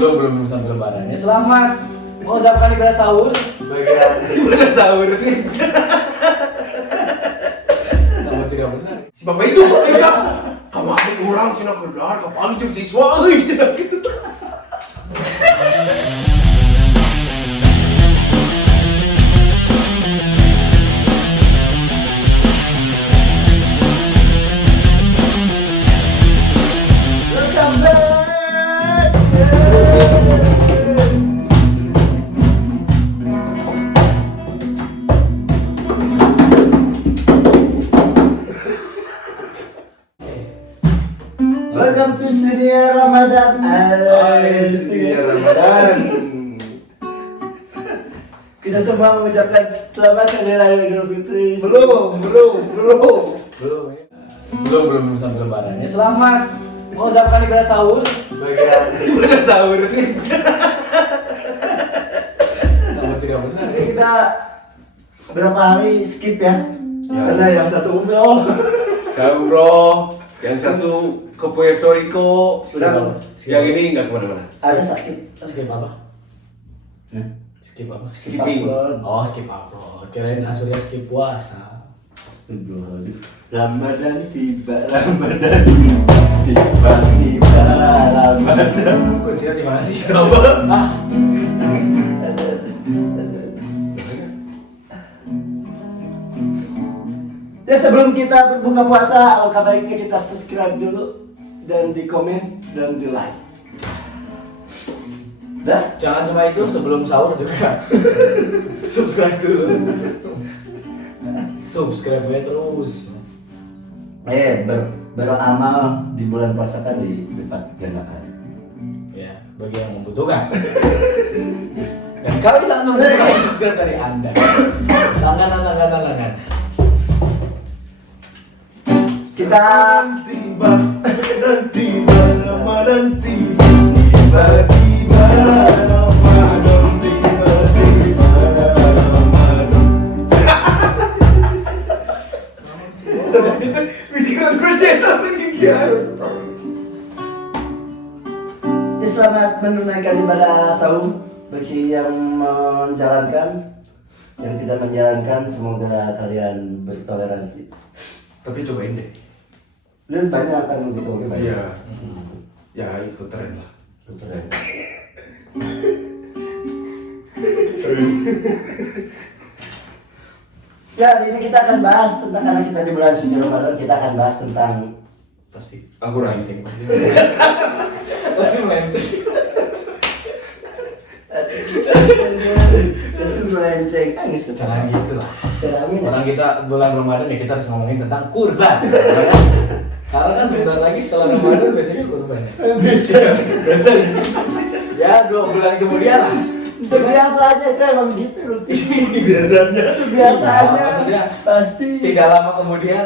belum sampai lebaran. Ya selamat mengucapkan ibadah sahur. Ibadah sahur. Namun tidak benar. Si bapak itu tidak. Kamu ada orang cina kedar, kapan itu siswa, cina gitu. Welcome back. Welcome to Studio Ramadan. Studio Ramadan. Kita semua mengucapkan selamat hari raya Idul Fitri. Belum sampai lebaran. Ya selamat mengucapkan ibadah sahur. Ibadah sahur. Namun tidak benar. Jadi kita berapa hari skip ya? Ya. Karena yang satu umroh. Bro, yang satu ke Puerto Rico, Sudah. yang ini nggak kemana-mana. Ada sakit. Skip apa? Hah? Skip apa? Skipping. upload. Oh, skip upload. Kirain Asurya skip puasa. Astagfirullahaladzim. Ramadan tiba, Ramadan tiba, Ramadan. Kuncinya di mana sih? Kenapa? Ah, Ya sebelum kita berbuka puasa, alangkah baiknya kita subscribe dulu dan di komen dan di like. Dah? jangan cuma itu, sebelum sahur juga subscribe dulu. Subscribe nya terus. Beramal di bulan puasa kan dilipat gandakan. Ya, bagi yang membutuhkan. Dan kami sangat membutuhkan subscribe dari Anda. Langganan. Kita Tiba Ramadan tiba Ramadan tiba Ramadan. Pikiran gue cetak sekian. Ya, selamat menunaikan ibadah saum bagi yang menjalankan, yang tidak menjalankan semoga kalian bertoleransi. Tapi cobain deh. Dan banyak kan begitu banyak. Iya. Ya ikut tren lah. Keren. Ya, hari ini kita akan bahas tentang, karena kita di bulan suci Ramadan, kita akan bahas tentang Pasti Aku rancang. pasti melenceng. melenceng kan Jangan gitu lah. Jalanin. Orang kita bulan Ramadan ya, kita harus ngomongin tentang kurban. Ya kan? Karena kan sebentar lagi setelah Ramadan biasanya kurban ya. Ya 2 bulan kemudian lah. Itu biasa aja, itu emang gitu rutin. Biasanya. Biasanya Maksudnya pasti. tidak lama kemudian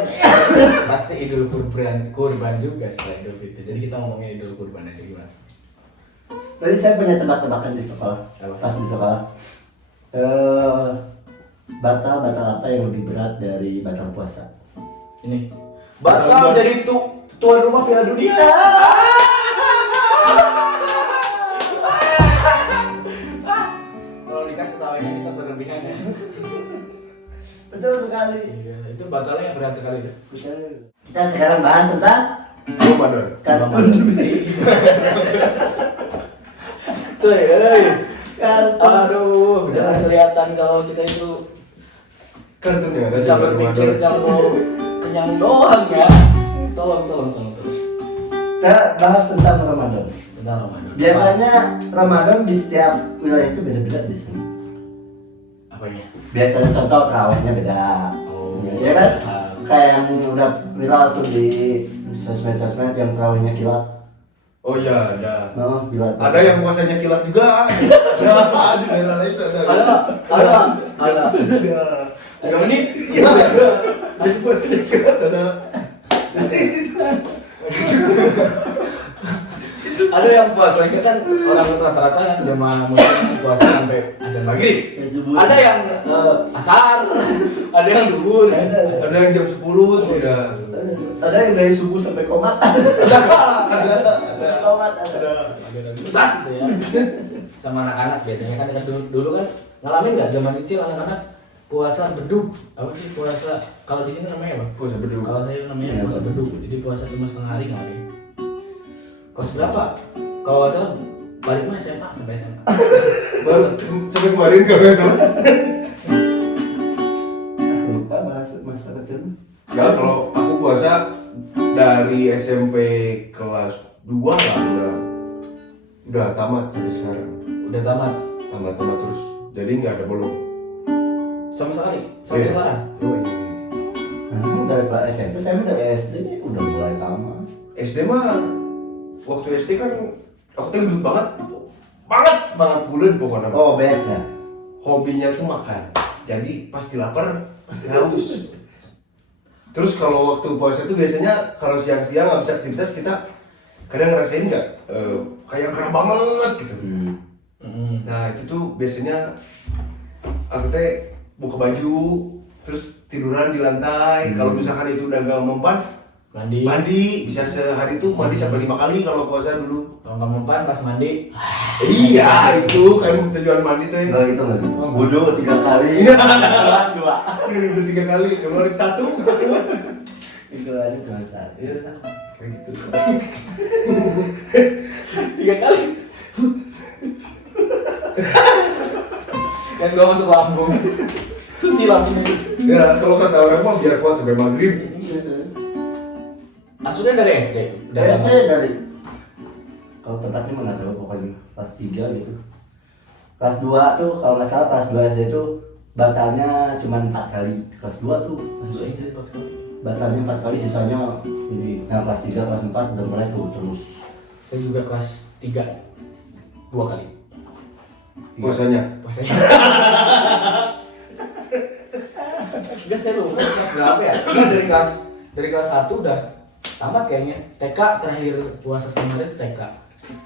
pasti Idul kurban juga setelah Idul Fitri. Jadi kita ngomongin Idul Kurban aja gimana? Tadi saya punya tebak-tebakan di sekolah. Apa? Pas di sekolah. Batal apa yang lebih berat dari batal puasa? Ini batal jadi tuan rumah Piala Dunia. Kalau nikah ketawanya kita berlebihan ya. Betul sekali. Iya, itu batalnya berat sekali ya. Kita sekarang bahas tentang Ramadan. kartun. Cuy, Kartun. aduh, jangan kelihatan kalau kita itu Kartun ya. bisa berpikir kalau kenyang doang ya. Tolong. Kita bahas tentang Ramadan. Bentar Ramadan. Biasanya Ramadan di setiap wilayah itu beda-beda di sini. Apanya? Biasanya contoh terawihnya beda. Oh, Ya kan? Kayak yang udah viral tuh di sosmed yang terawihnya kilat. Oh iya ada. Oh, kilat. Ada yang puasanya kilat juga. Ada di daerah lain tuh ada. Ada. 3 menit. Iya ada. Ada puasanya kilat ada. Ada yang puasanya kan orang rata-rata kan jemaah muslim puasa sampai azan maghrib. Ada yang asar, ada yang duhur. Ada yang jam 10 tuh udah. Ada yang dari subuh sampai komat. Ada Komat sesat gitu ya. Sama anak-anak biasanya kan dulu kan ngalamin nggak zaman kecil anak-anak puasa beduk apa sih puasa kalau di sini namanya apa? Puasa beduk. Kalau saya namanya puasa beduk. Jadi puasa cuma setengah hari nggak hari. Kelas berapa? Kalau nggak salah balik mah SMA sampai SMA. Puasa sampai kemarin kalau nggak salah. lupa masa kecil. Ya kalau aku puasa dari SMP kelas 2 lah udah tamat sampai sekarang. Udah tamat Tamat terus. Jadi nggak ada bolong. sama sekali sampai Iya. sekarang. Oh, iya. Dari kelas SMP, saya dari SD nih udah mulai tamat. SD mah waktu SD kan aku tuh gendut banget bulan pokoknya. Oh, biasa. Hobinya tuh makan. Jadi pasti lapar, pasti haus. Terus kalau waktu puasa tuh biasanya kalau siang-siang habis aktivitas kita kadang ngerasain nggak kayak gerah banget gitu. Nah itu tuh biasanya aku teh buka baju terus tiduran di lantai. Kalau misalkan itu udah nggak mempan mandi bisa sehari tuh mandi sampai 5 kali kalau puasa dulu. Kalau nggak mempan pas mandi Iya itu kan tujuan mandi tuh. Kalau itu nggak? Wudhu 3 kali. Keluar 2. Udah 3 kali keluarin 1. Keluarin cuma 1. Kayak gitu. 3 kali. Kan gua masuk lambung. Suci langsung itu. Ya kalau kata orang mah biar kuat sampai maghrib. Maksudnya dari SD. Dari SD dari kalau tempatnya mana tahu pokoknya kelas 3 gitu. Kelas 2 tuh kalau nggak salah kelas 2 SD tuh batalnya cuma 4 kali. Kelas 2 tuh batalnya 4 kali, sisanya ini. Nah kelas 3, kelas 4 udah mulai tuh terus. Saya juga kelas 3 2 kali. Puasanya. Enggak, saya lupa kelas berapa ya? Enggak, dari kelas 1 udah tamat kayaknya. TK terakhir puasa setengah hari itu TK.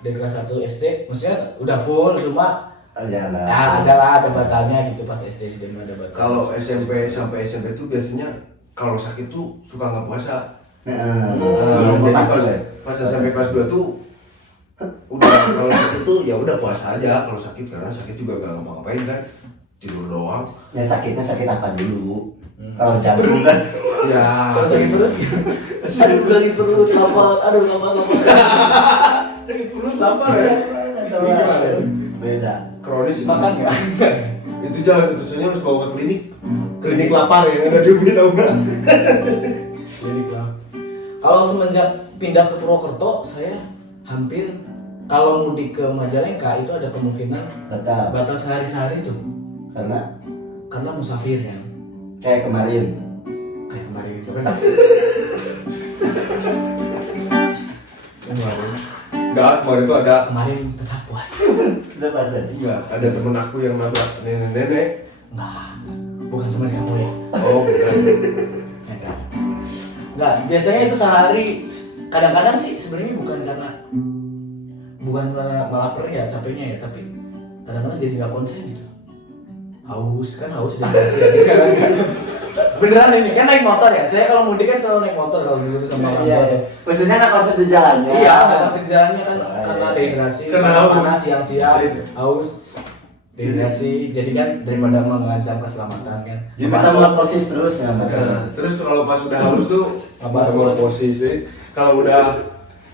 Dari kelas 1 SD maksudnya udah full cuma Aja lah. ya ada batalnya gitu pas SD mah ada batal. Kalau SMP sampai SMP tuh biasanya kalau sakit tuh suka nggak puasa. Belum Jadi pasti, pas SMP kelas 2 tuh udah kalau sakit tuh ya udah puasa aja kalau sakit karena sakit juga gak ngapa-ngapain kan tidur doang. Ya sakitnya sakit apa dulu? Kalau jantung kan. Ya. Kalau sakit perut, aduh sakit perut, lapar, aduh lapar. Sakit perut lapar ya. Beda. Kronis Makan nggak? itu jalan satu-satunya harus bawa ke klinik lapar yang ada di UPI tau nggak? Jadi kalau semenjak pindah ke Purwokerto saya hampir kalau mudik ke Majalengka itu ada kemungkinan batal sehari-sehari tuh karena musafir kan Kayak kemarin. kayak kemarin itu kan kemarin Kemarin tuh ada tetap puasa Udah pas aja. enggak ada temen aku yang nabrak nenek-nenek. enggak bukan teman kamu ya Oh bukan. enggak biasanya itu sehari kadang-kadang sih sebenarnya bukan karena lapar ya capeknya ya tapi kadang-kadang jadi nggak konsen gitu haus depresi ya sekarang kan beneran ini kan naik motor ya saya kalau mudik kan selalu naik motor kalau dulu sama orang tua tuh. Maksudnya nggak konsen di jalannya. Iya nggak konsen di jalannya kan karena dehidrasi Karena panas haus. siang-siang haus dehidrasi jadi kan daripada mengancam keselamatan kan Jadi kita mulai proses terus ya Mbak. Nah, terus kalau pas udah haus tuh Ngebahas posisi kalau udah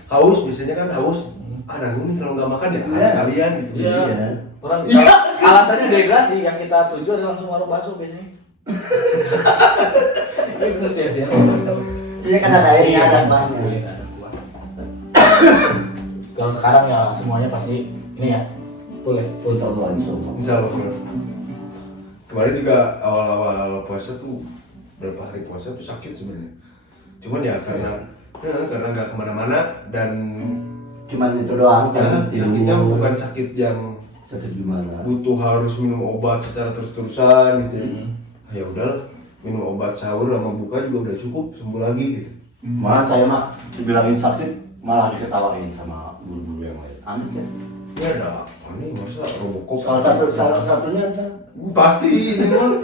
haus biasanya kan haus nanggung nih kalau nggak makan ya Iya. sekalian gitu. Iya. Iya. Orang alasannya dehidrasi yang kita tuju adalah langsung warung bakso biasanya. Ini bener sih ya bakso. Iya kan ada airnya ada banyak. Iya, ada kuah. Kalau sekarang ya semuanya pasti ini ya full ya full Insya Allah. Insya Allah. Kemarin juga awal-awal puasa tuh berapa hari puasa tuh sakit sebenarnya. Cuman ya karena nggak kemana-mana dan Cuman itu doang kan. sakitnya bukan sakit yang sakit gimana? butuh harus minum obat secara terus-terusan gitu. Ya udah minum obat sahur sama buka juga udah cukup sembuh lagi gitu. Malah saya mah dibilangin sakit malah diketawain sama guru-guru yang lain. Aneh ya. Ya ada aneh masa Robocop. Salah satunya kan Pasti ini mah.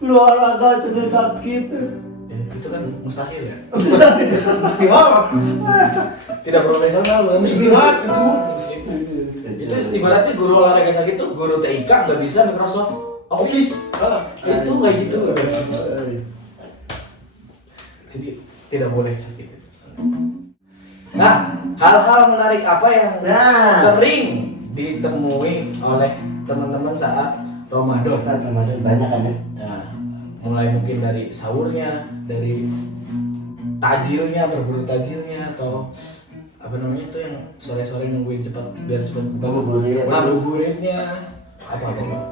olahraga jadi sakit. itu kan mustahil ya. Mesti banget. Tidak profesional berarti. Mesti banget itu. Itu ibaratnya guru olahraga sakit tuh guru TIK nggak bisa Microsoft Office. Itu kayak gitu. Jadi tidak boleh sakit. Nah, hal-hal menarik apa yang sering ditemui oleh teman-teman saat Ramadan? Saat Ramadan banyak kan ya. Nah, mulai mungkin dari sahurnya, dari tajilnya, berburu tajilnya, atau apa namanya itu yang sore-sore nungguin cepat biar cepat buka Ngabuburit. ngabuburitnya apa apa Pak?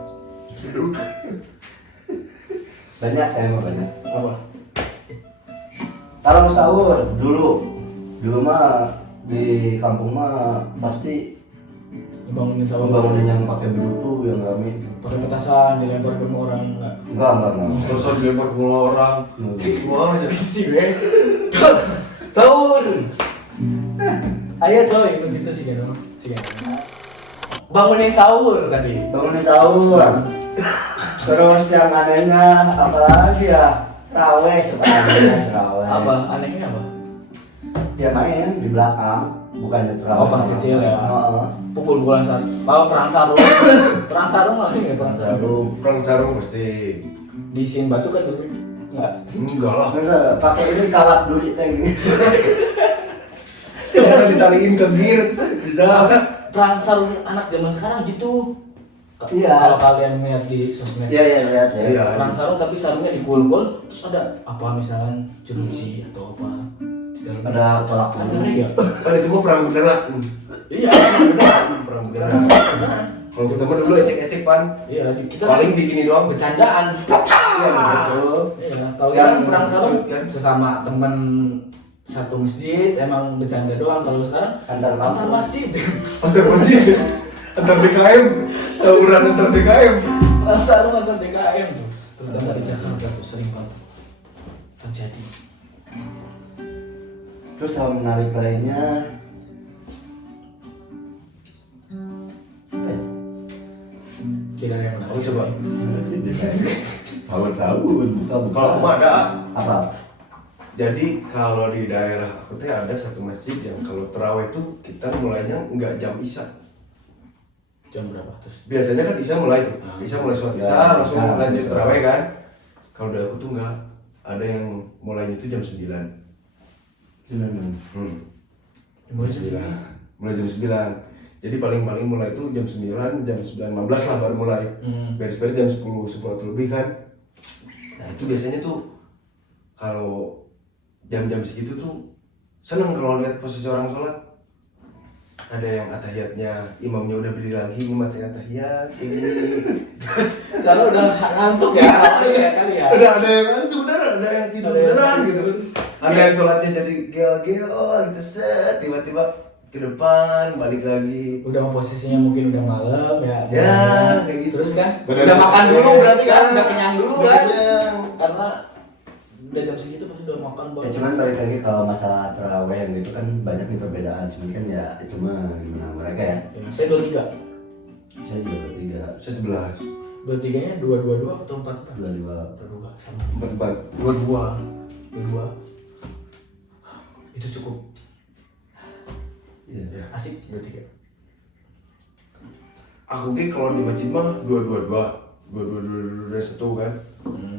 Banyak saya mau banyak. Apa? Kalau mau sahur dulu mah di kampung mah pasti Bangunin sahur, bangunin yang pakai berutu yang rame. pakai petasan dilempar ke orang Enggak. Terus dilempar ke orang. Gimana? sih gue sahur. Ayo coy begitu sih kan bangunin sahur tadi. Bangunin sahur. Terus yang anehnya apa lagi ya? Terawih suka anehnya terawih. Apa anehnya apa? Dia main di belakang, bukannya terawih. Oh, pas kecil ya. Pukul-pukulan sarung. Perang sarung. Perang sarung lagi nggak perang sarung? Perang sarung pasti. Diisiin batu kan dulu? Enggak. Enggak lah. Enggak, pakai ini kawat duri kayak gini. Orang ditaliin ke gear bisa. Perang sarung anak zaman sekarang gitu. Iya. Kalau kalian lihat di sosmed. Iya lihat ya. Iya. Perang sarung tapi sarungnya dikul-kul terus ada apa misalkan jeruji atau apa. Di dalam Ada tolak kan ukur. ngeri nggak? Kan itu gua perang beneran. Iya, benar. Perang beneran. Kalau kita mah dulu ecek-ecek pan. Iya, kita Paling begini doang. bercandaan. Iya betul. Iya, kalau Yang yang perang sarung kan? sesama teman satu masjid emang bercanda doang. Kalau sekarang Antar antar masjid. Antar masjid. Antar DKM. Tawuran antar DKM. Perang sarung antar DKM tuh. Terutama di Jakarta tuh sering banget terjadi. Terus hal menarik lainnya Tidak ada yang menarik. Coba. sahur buka Kalau aku mah ada. apa? Jadi kalau di daerah aku teh ada satu masjid yang kalau terawih itu kita mulainya nggak jam isya. Jam berapa terus? Biasanya kan isya mulai tuh. Isya mulai sholat Ya, isya langsung isya, lanjut langsung terawih kan. Kalau dari aku tuh nggak. Ada yang mulainya itu jam 9. Mulai Jam 9. Mulai jam 9. Jadi paling-paling mulai itu jam 9, jam 9.15 lah baru mulai. Beres-beres jam 10 lebih kan. Nah itu biasanya tuh kalau jam-jam segitu tuh seneng kalau lihat posisi orang sholat. Ada yang atahiyatnya, imamnya udah beli lagi, matanya atahiyat ini. Karena udah ngantuk ya, ya kali ya. Udah ada yang ngantuk beneran, ada yang tidur Ada yang beneran ngantuk. gitu. Ada yang sholatnya jadi geo-geo gitu set, tiba-tiba ke depan balik lagi. Udah posisinya mungkin udah malam ya. Ya, kayak gitu. Terus kan Badan udah makan capek. dulu berarti kan, udah kenyang dulu Udah kan. kenyang. Karena udah jam segitu pasti udah makan Ya banget. cuman balik lagi kalau masalah terawih yang itu kan banyak nih perbedaan, cuman kan ya itu mah gimana mereka ya. Ya, saya 23. Saya juga bertiga, Saya 11. 23-nya 222 atau 44? dua 22 sama. 44. 22. Itu cukup Iya. asik 23. Aku ki kalau di masjid mah 222 satu kan.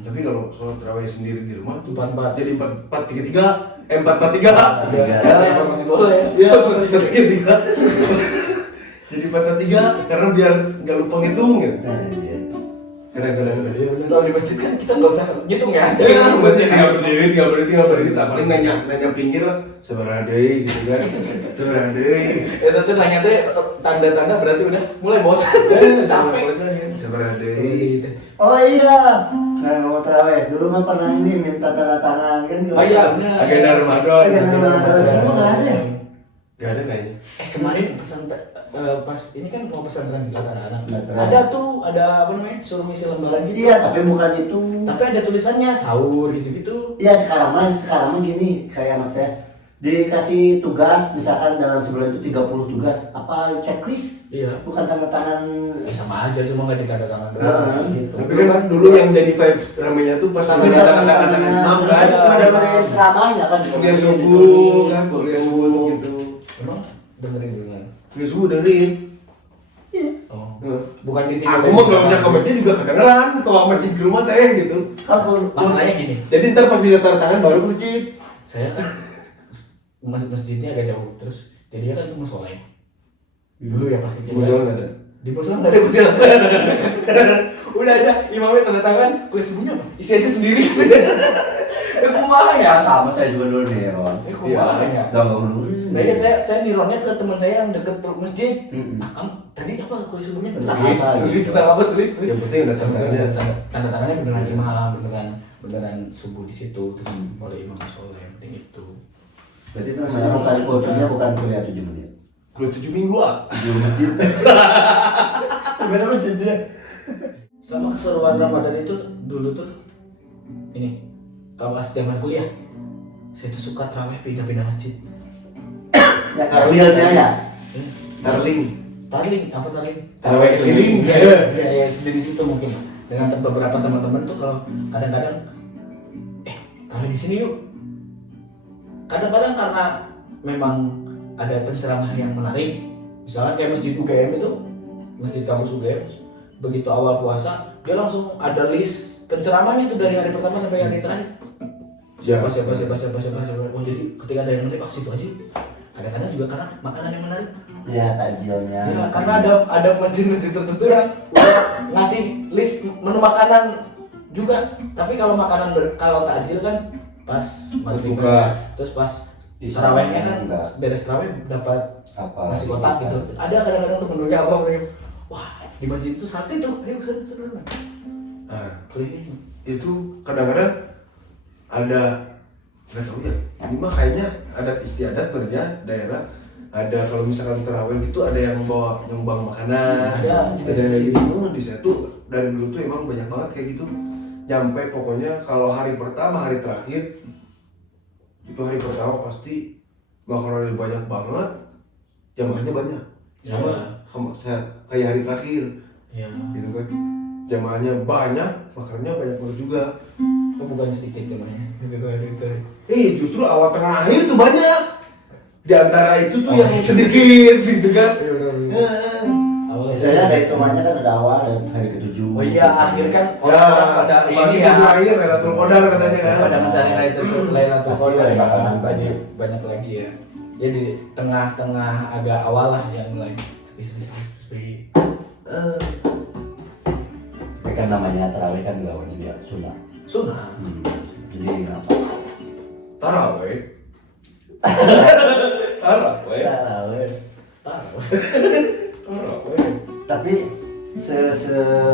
Tapi kalau sholat tarawih sendiri di rumah tuh 44. jadi 443, 443. Ya, masih boleh. Ya, 443. Jadi 443 karena biar nggak lupa ngitung gitu. Nah, iya. Kadang-kadang Ya bener, kalau di masjid kan kita nggak usah ngitung ya. ya, masjid tinggal berdiri, tak paling nanya pinggir lah, seberapa deui gitu kan. Seberapa deui. Ya tentu nanya teh tanda-tanda berarti udah mulai bosan. Capek. Seberapa deui. Oh iya, nah mau terawih dulu mah pernah ini minta tanda tangan kan. Oh iya benar. Agenda Ramadan. Agenda Ramadan. Sekarang nggak ada ya? Gak ada kayaknya. Kemarin pas ini kan mau pesantren buat anak-anak. Pesantren. Ada tuh, ada apa namanya? Suruh ngisi lembaran gitu. Iya, tapi bukan itu. Tapi ada tulisannya sahur gitu-gitu. Iya sekarang mah gini kayak anak saya dikasih tugas misalkan dalam sebulan itu 30 tugas apa checklist Iya. bukan tanda tangan Sama aja cuma nggak ditanda tangan doang gitu. Tapi kan dulu yang jadi vibes ramenya tuh pas tapi ada tangan-tangan imam kan. ada ceramahnya kan Kuliah subuh kan, kuliah subuh gitu. Emang dengerin dengan. Kuliah subuh dengerin. Oh. Heeh. Bukan di Aku mah kalau bisa ke masjid juga kedengeran, kalau masjid ke rumah teh gitu. kalau Masalahnya gini, Jadi ntar pas bisa tanda tangan baru ke masjid. saya kan masjidnya agak jauh terus jadi kan ke musola ya. Dulu ya pas kecil. Musola nggak ada. Di musola nggak ada musola. Udah aja imamnya tanda tangan, kuliah subuhnya apa? Isi aja sendiri. Kumaha ya sama saya juga dulu nih Ron kumaha ya. nggak dulu Nah ya saya nironnya ke teman saya yang deket masjid. Mm-mm. Ah kamu tadi apa kuliah subuhnya Tentang tulis, apa tulis gitu. tentang apa tulis. Yang penting ada tanda tangannya. Tanda tangannya beneran imam, beneran subuh di situ terus oleh imam musola yang penting itu. berarti itu namanya bukan kulturnya bukan kuliah 7 menit Kuliah 7 minggu ah. di masjid beda masjid dia Sama keseruan Ramadan itu dulu tuh ini kalau pas zaman kuliah saya tuh suka tarawih pindah-pindah masjid. ya realnya ya Darling. Tarling apa tarling? Tarawih keliling. Ya sejenis itu mungkin dengan beberapa teman-teman tuh kalau kadang-kadang tarawih di sini yuk. Kadang-kadang karena memang ada penceramah yang menarik, misalkan kayak masjid UGM itu, masjid kampus UGM, begitu awal puasa dia langsung ada list penceramahnya itu dari hari pertama sampai hari terakhir. Siapa. Oh jadi ketika ada yang menarik situ aja. Kadang-kadang juga karena makanan yang menarik. ya takjilnya Ya, karena ada masjid-masjid tertentu yang udah ngasih list menu makanan juga. Tapi kalau makanan kalau takjil kan pas maghrib Buka. terus pas Bisa, tarawehnya kan enggak. beres taraweh dapat apa nasi kotak gitu. Ada kadang-kadang tuh menunya apa mereka. Wah, di masjid itu sate tuh. Ayo sana. Nah, Keliling. itu kadang-kadang ada nggak tahu ya. Ini mah kayaknya adat istiadat kerja daerah. Ada kalau misalkan terawih gitu ada yang bawa nyumbang makanan. Ada. Kayak gitu di situ dari dulu tuh emang banyak banget kayak gitu. Sampai pokoknya kalau hari pertama hari terakhir itu hari pertama pasti makanan banyak banget, jamaahnya banyak. Sama kayak hari terakhir Ya. gitu kan. Jamaahnya banyak, makanannya banyak banget juga. Oh, bukan sedikit namanya. Gitu. Justru awal tengah akhir tuh banyak. Di antara itu tuh yang sedikit gitu kan. biasanya ada hitungannya kan ada awal dan hari ke-7 Oh iya, akhir kan Ya, orang pada pagi ini ya. tujuh akhir Lailatul Qadar katanya kan. Pada mencari Lailatul Pasti Qadar dari ya. makanan Jadi banyak. banyak lagi ya. Jadi tengah-tengah agak awal lah yang mulai sepi. tapi kan namanya tarawih kan nggak wajib ya sunnah Sunnah. jadi apa Taraweh. Taraweh. tarawih Tahu. Taraweh. tapi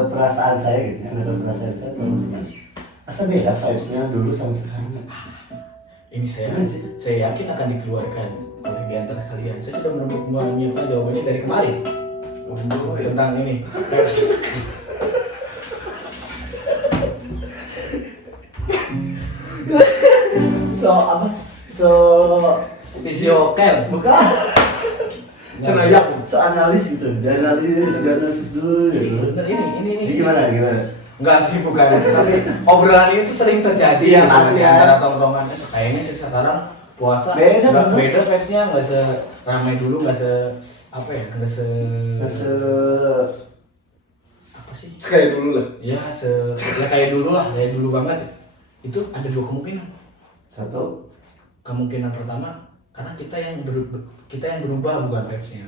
perasaan saya gitu ya nggak tahu perasaan saya terlalu gimana asa beda vibesnya dulu sama sekarang Ini saya yakin akan dikeluarkan oleh di antara kalian. Saya sudah menyiapkan jawabannya dari kemarin tentang ini. So visiokel bukan Cenayang. analis gitu analisis dulu gitu Bener ini. jadi gimana Enggak sih, bukan. Tapi obrolan ini tuh sering terjadi Iya, ya pasti di ya. antara tongkrongan. Kayaknya sih sekarang puasa Beda nggak- banget. beda vibes-nya, nggak seramai dulu, nggak se apa ya, nggak se apa sih? Kayak dulu lah. Ya ya kayak dulu banget. Itu ada dua kemungkinan. satu Kemungkinan pertama karena kita yang berubah bukan vibes-nya.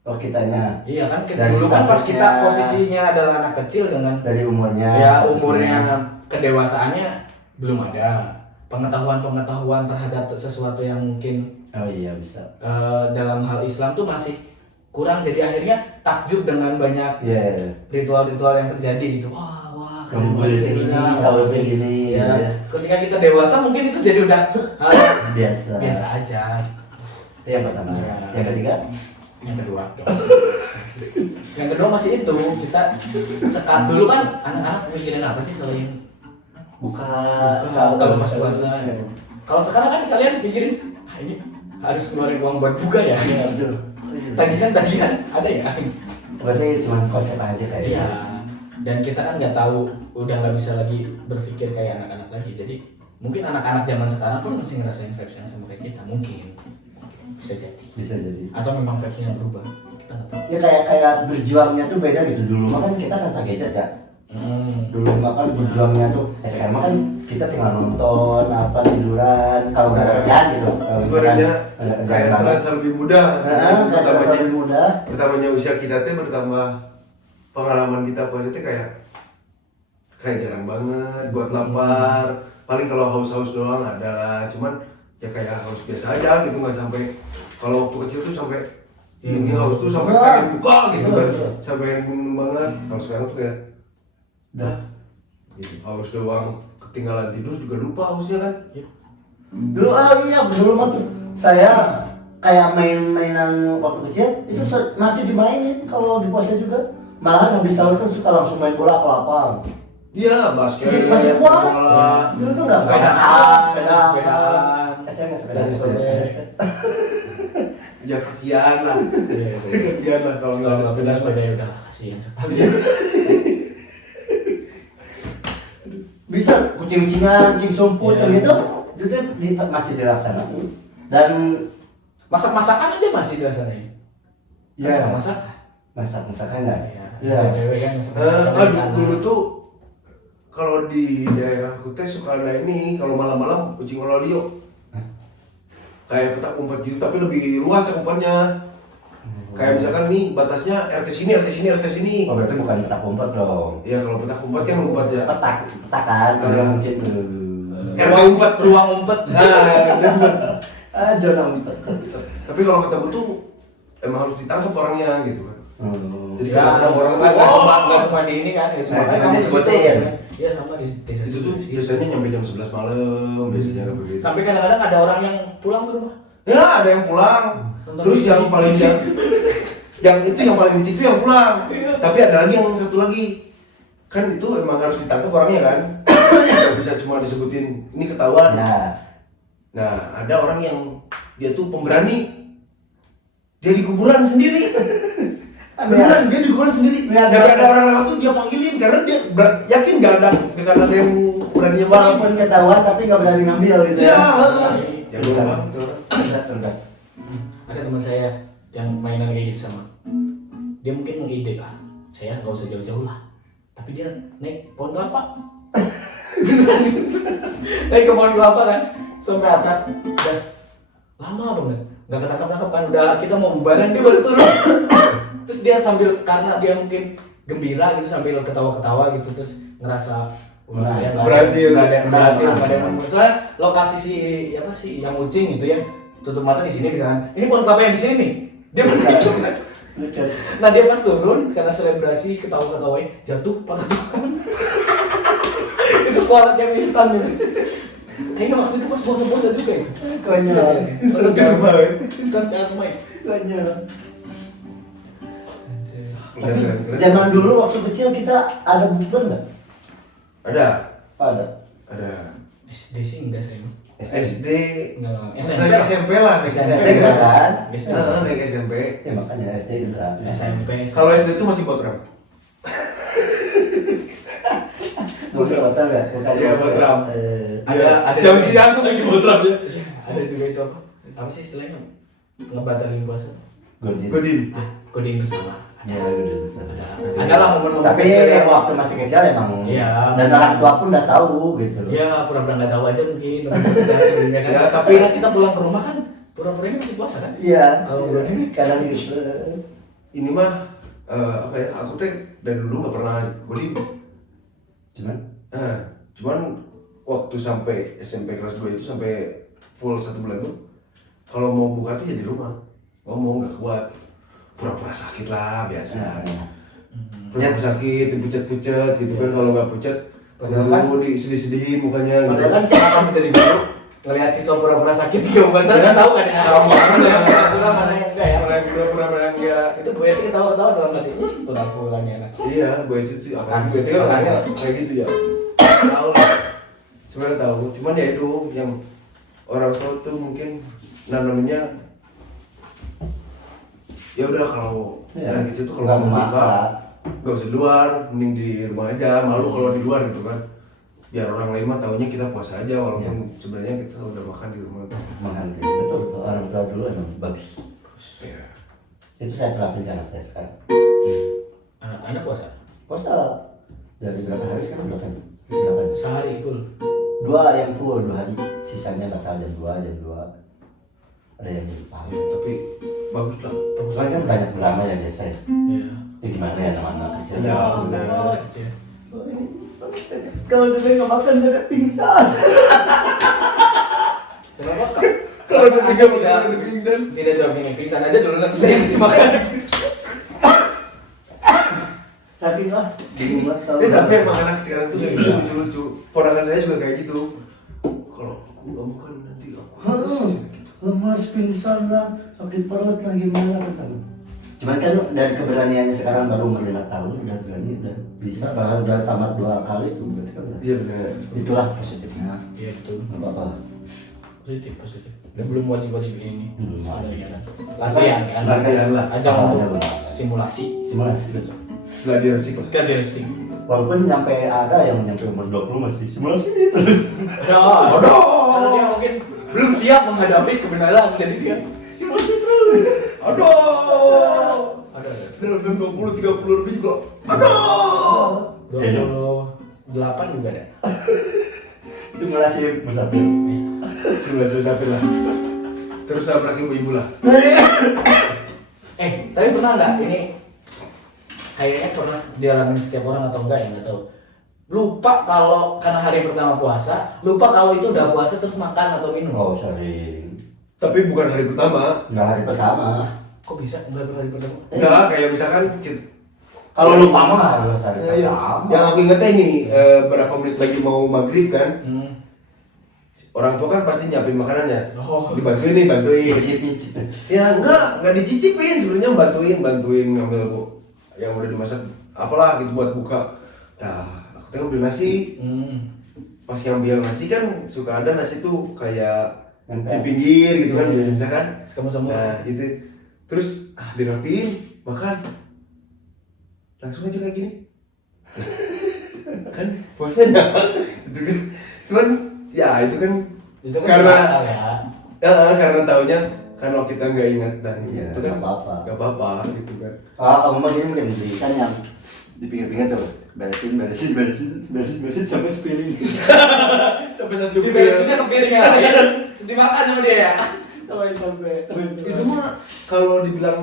oh kitanya Iya kan, Dari dulu kan pas statusnya. kita posisinya adalah anak kecil dengan dari umurnya ya statusnya. umurnya kedewasaannya belum ada pengetahuan terhadap sesuatu yang mungkin oh iya bisa dalam hal Islam tuh masih kurang, jadi akhirnya takjub dengan banyak iya ritual-ritual yang terjadi gitu. Wah kamu boleh kayak gini sahur kayak gini ya. gitu ya. Ketika kita dewasa mungkin itu jadi udah hal yang biasa aja. itu yang pertama Ya. yang ketiga Yang kedua dong. Yang kedua masih itu kita dulu kan anak-anak mikirin apa sih selain buka kalau pas puasa. Kalau sekarang kan kalian mikirin ini harus keluarin uang buat buka ya. Iya betul. Tagihan ada ya. Berarti cuma konsep aja kayak Iya. Dan kita kan nggak tahu, udah nggak bisa lagi berpikir kayak anak-anak lagi. Jadi mungkin anak-anak zaman sekarang pun masih ngerasain vibes yang sama kayak kita, mungkin bisa jadi. bisa jadi. Atau memang vibesnya berubah, kita nggak tahu. Ya kayak berjuangnya tuh beda gitu. Dulu mah kan kita tanpa gadget ya. Dulu mah kan berjuangnya tuh sekarang mah kan kita tinggal nonton apa tiduran kalau nggak ada kerjaan gitu. Kalau Sebenarnya misalkan ada kerjaan kayak banget. terasa lebih mudah. Terasa lebih mudah. Bertambahnya usia kita tuh bertambah pengalaman kita puasa tuh kayak jarang banget buat lapar. Paling kalau haus-haus doang ada lah. Cuman ya kayak haus biasa aja gitu, nggak sampai kalau waktu kecil tuh sampai ini haus tuh sampai pengen buka gitu kan, sampai pengen minum banget. Kalau sekarang tuh kayak Dah. gitu, haus doang, ketinggalan tidur juga lupa hausnya kan. Dulu iya dulu mah tuh saya kayak main-mainan waktu kecil itu masih dimainin kalau di puasa juga. Malah habis sahur tuh suka langsung main bola ke lapang. Iya, basket, Masih kuat. bola. Dulu tuh nggak Sepedaan. sepeda. Ya kakian lah. Kakian lah kalau nggak ada sepeda. Sepeda ya udah kasihan sekali. Bisa kucing-kucingan, kucing sumput Iya. gitu. Itu masih dilaksanakan. Dan Masak-masakan aja masih dirasain. ya Masak-masakan. masak-masakannya. Iya. Cewek kan Aduh, dulu tuh kalau di daerah aku teh suka ada ini kalau malam-malam kucing ololio. Kayak petak umpet gitu, tapi lebih luas cakupannya. Kayak misalkan nih batasnya RT sini, RT sini, RT sini. Oh berarti bukan petak umpet dong. Iya, kalau petak umpet kan umpet ya. Petak kan, mungkin. RT umpet. ruang umpet. Ah, zona umpet. Tapi kalau ketemu tuh emang harus ditangkap orangnya gitu kan. Jadi Ya, kadang orang nggak tuh, nggak cuma di ini kan, nggak cuma Nggak cuma kamu di situ, situ ya? Iya sama di desa itu tuh situ. biasanya nyampe jam 11 malam, biasanya kayak begitu. Sampai kadang-kadang ada orang yang pulang ke rumah. Ya, ada yang pulang. Terus yang paling yang itu yang paling dicik itu yang pulang. Tapi ada lagi yang satu lagi. Kan itu emang harus ditangkap orangnya kan. Nggak bisa cuma disebutin ini ketahuan. Ya. Nah, ada orang yang dia tuh pemberani. Dia di kuburan sendiri. Beneran, dia di kuburan sendiri. Ya, Dan ada orang lewat tuh dia panggilin karena dia yakin gak ada yang berani yang Walaupun ketahuan tapi nggak berani ngambil gitu. Iya, Ya, ya bang. Cerdas. Ada teman saya yang mainan kayak gitu sama. Dia mungkin mengide saya nggak usah jauh-jauh lah. Tapi dia naik pohon kelapa. Naik ke pohon kelapa kan, sampai atas. Udah lama banget, nggak ketangkap-tangkap kan. Udah kita mau bubaran dia baru turun. Terus dia sambil karena dia mungkin gembira gitu sambil ketawa-ketawa gitu terus ngerasa wah, saya nggak berhasil. ada yang berhasil, nggak ada yang membunuh. Soalnya lokasi si apa sih yang ucing gitu ya, tutup mata di sini kan. Ini pohon kelapa yang di sini nih. Dia menaik semua. Nah dia pas turun karena selebrasi ketawa-ketawain jatuh patah tulang. Itu kualat yang instan gitu. Kayaknya waktu itu pas bosan-bosan juga ya. Konyol. Patah tulang. Instan karma ya. Konyol. Tapi Zaman dulu waktu kecil kita ada bukber nggak? ada. Ada. SD sih enggak saya. SD, Enggak. SMP lah, naik SMP SMP kan? kan? SD. Naik SMP. Ya makanya SD udah. SMP. Kalau SD itu masih botram. Bukber nggak? Iya, botram. Ada Siang-siang tuh lagi botram ya. Ada juga itu apa? Apa sih istilahnya? Ngebatalin puasa. Godin. Koding bersama. Ya udah bisa. Ada lah momen-momen Tapi kecil yang waktu masih kecil emang. Iya. Dan orang tua pun udah tahu gitu. ya pura-pura nggak tahu aja mungkin kita sebelumnya kan. Ya, tapi- Karena kita pulang ke rumah kan pura-pura ini masih puasa kan. Iya. Kalau udah gini, kadang gitu. Ini mah apa ya? Aku teh dari dulu nggak pernah godin. Cuman waktu sampai SMP kelas 2 itu sampai full 1 bulan tuh, kalau mau buka tuh jadi rumah. Mau nggak kuat, pura-pura sakit lah biasa. Pura-pura sakit, dipucat-pucat gitu kan. Kalau nggak pucat, Padahal disedih-sedihin mukanya. Gitu. padahal kan selama kita di guru ngelihat siswa pura-pura sakit di kampung sana kan tahu kan ya. Mana yang pura-pura mana yang enggak ya. Mana yang pura-pura mana yang enggak. Itu Bu Eti ketawa-tawa dalam hati, pura-pura nih anak. Iya, gue itu apa? Langsung Gue itu kan langsung. orangnya kayak gitu ya. Tahu lah. Sebenarnya tahu. Cuman ya itu yang orang tua tuh mungkin nah namanya ya udah kalau Ya, dari itu tuh nggak kalau mau memaksa. buka nggak usah di luar, mending di rumah aja. Malu kalau di luar gitu kan, biar orang lain mah taunya kita puasa aja walaupun sebenarnya kita udah makan di rumah. Makan betul betul, orang tua dulu emang bagus. Ya. Itu saya terapin ke anak saya sekarang. Anak puasa Puasa dari berapa hari sekarang berapa? Berapa? sehari full. 2 yang full 2 hari, sisanya batal jam 2 jam 2. Ada yang lupa. Ya, tapi bagus lah. Soalnya kan banyak drama yang biasa ya. Iya. Ya gimana ya anak-anak kecil. Ya, langsung, benar. Kecil. Kalau dia nggak makan dia pingsan. Kenapa Kalau udah tiga tidak bulan udah pingsan. tidak jawab ini pingsan aja dulu nanti saya kasih makan. Saking lah bingung lah tahu. Tapi emang anak sekarang tuh kayak gitu lucu-lucu. Ponakan saya juga kayak gitu. Kalau aku nggak makan nanti aku harus. Lemas pingsan lah, sakit perut lah gimana kan. Cuman kan dari keberaniannya sekarang baru umur 5 tahun udah berani udah bisa bahkan udah tamat 2 kali itu berarti kan udah. Iya benar. Itulah positifnya. Iya betul. Nggak apa-apa. Positif. Dan belum wajib ini. Belum Sebenarnya. wajib. Latihan kan. Latihan lah. Ajang untuk Latihan. simulasi. Simulasi betul. Gladiator sih lah. Kita racing. Walaupun nyampe ada yang nyampe umur 20 masih simulasi terus. Aduh. Karena dia mungkin belum siap menghadapi kebenaran jadi dia simulasi terus. Aduh. Ada. Udah 20-30 lebih juga. Aduh. 28 juga ada. Simulasi musafir. Simulasi musafir lah. Terus nabrak ibu-ibu lah. Tapi pernah nggak ini kayaknya pernah dialami setiap orang atau enggak ya nggak tahu. Lupa kalau karena hari pertama puasa, lupa kalau itu udah puasa terus makan atau minum. Oh sering. Tapi bukan hari pertama. Nggak hari pertama. Kok bisa nggak pernah hari pertama? Enggak, kayak misalkan kita, Kalau lupa mah harus hari Iya, pertama. yang aku ingetnya ini berapa menit lagi mau maghrib kan, orang tua kan pasti nyiapin makanannya. Oh. Dibantuin nih, bantuin. Cicip-cicip. Ya enggak dicicipin, sebenarnya bantuin ngambil bu yang udah dimasak apalah gitu buat buka. Nah, aku tengok beli nasi. Pas ngambil nasi kan suka ada nasi tuh kayak Nempel. di pinggir gitu kan, Iya. misalkan. Kamu semua. Nah, itu terus dirapiin, makan. Langsung aja kayak gini. Kan puasanya itu kan. Cuman ya itu kan Itu kan karena batal ya. karena taunya kalau kita nggak ingat dan Iya, itu kan nggak apa-apa. nggak apa-apa gitu kan. Kalau kamu mah gini mungkin kan yang di pinggir-pinggir tuh beresin sampai spilling. Sampai satu Diberesinnya ke piringnya lain, terus dimakan sama dia ya. itu mah kalau dibilang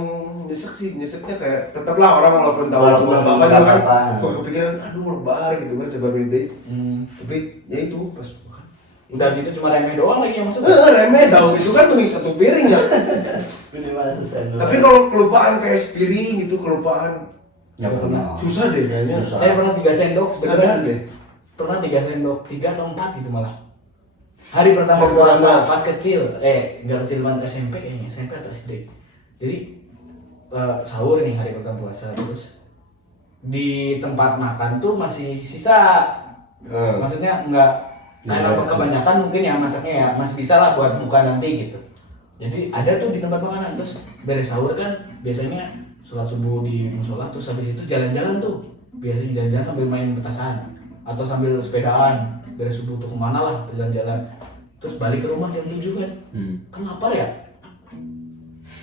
nyesek sih, nyeseknya kayak tetaplah orang walaupun tahu Walaupun itu apa-apa nggak juga kan apa-apa. suka kepikiran aduh lebar gitu kan coba berhenti. Tapi ya itu pas makan. Udah gitu cuma remeh doang lagi yang masuk. Remeh tahu gitu kan mending satu piring ya. Minimal selesai. Tapi kalau kelupaan kayak sepiring gitu kelupaan ya pernah. susah deh kayaknya. Susah. Saya pernah 3 sendok, Sadar beneran deh. pernah 3 sendok, 3 atau 4 gitu malah. Hari pertama Hari puasa pertama. pas kecil, nggak kecil banget SMP kayaknya, SMP atau SD. Jadi sahur nih hari pertama puasa, terus di tempat makan tuh masih sisa. Maksudnya nggak karena Iya, kebanyakan mungkin ya masaknya ya masih bisa lah buat buka nanti gitu. Jadi ada tuh di tempat makanan, terus beres sahur kan biasanya sholat subuh di musola, terus habis itu jalan-jalan tuh, biasanya jalan-jalan sambil main petasan atau sambil sepedaan, beres subuh tuh kemana lah jalan-jalan, terus balik ke rumah jam 7 kan, kan lapar ya,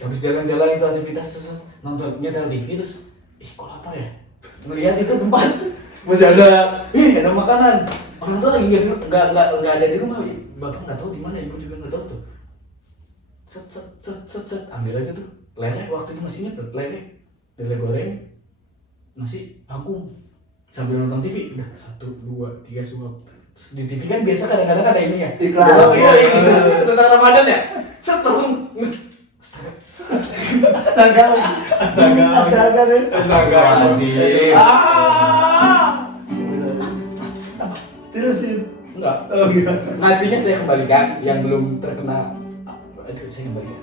habis jalan-jalan itu aktivitas terus nonton nyetel TV terus, kok lapar ya, ngelihat itu tempat masih ada, ada makanan, orang tua lagi nggak ada di rumah, bapak nggak tahu di mana, ibu juga nggak tahu tuh, set ambil aja tuh lele, waktu itu masih ingat lele goreng nasi agung sambil nonton TV, udah 1, 2, 3 suap. Terus di TV kan biasa kadang-kadang ada ini ya Iklan. iya gitu tentang Ramadan ya, set langsung astaga Anjir. Terusin. Enggak. Oh enggak. Nasinya saya kembalikan, yang belum terkena. Aduh, saya kembalikan.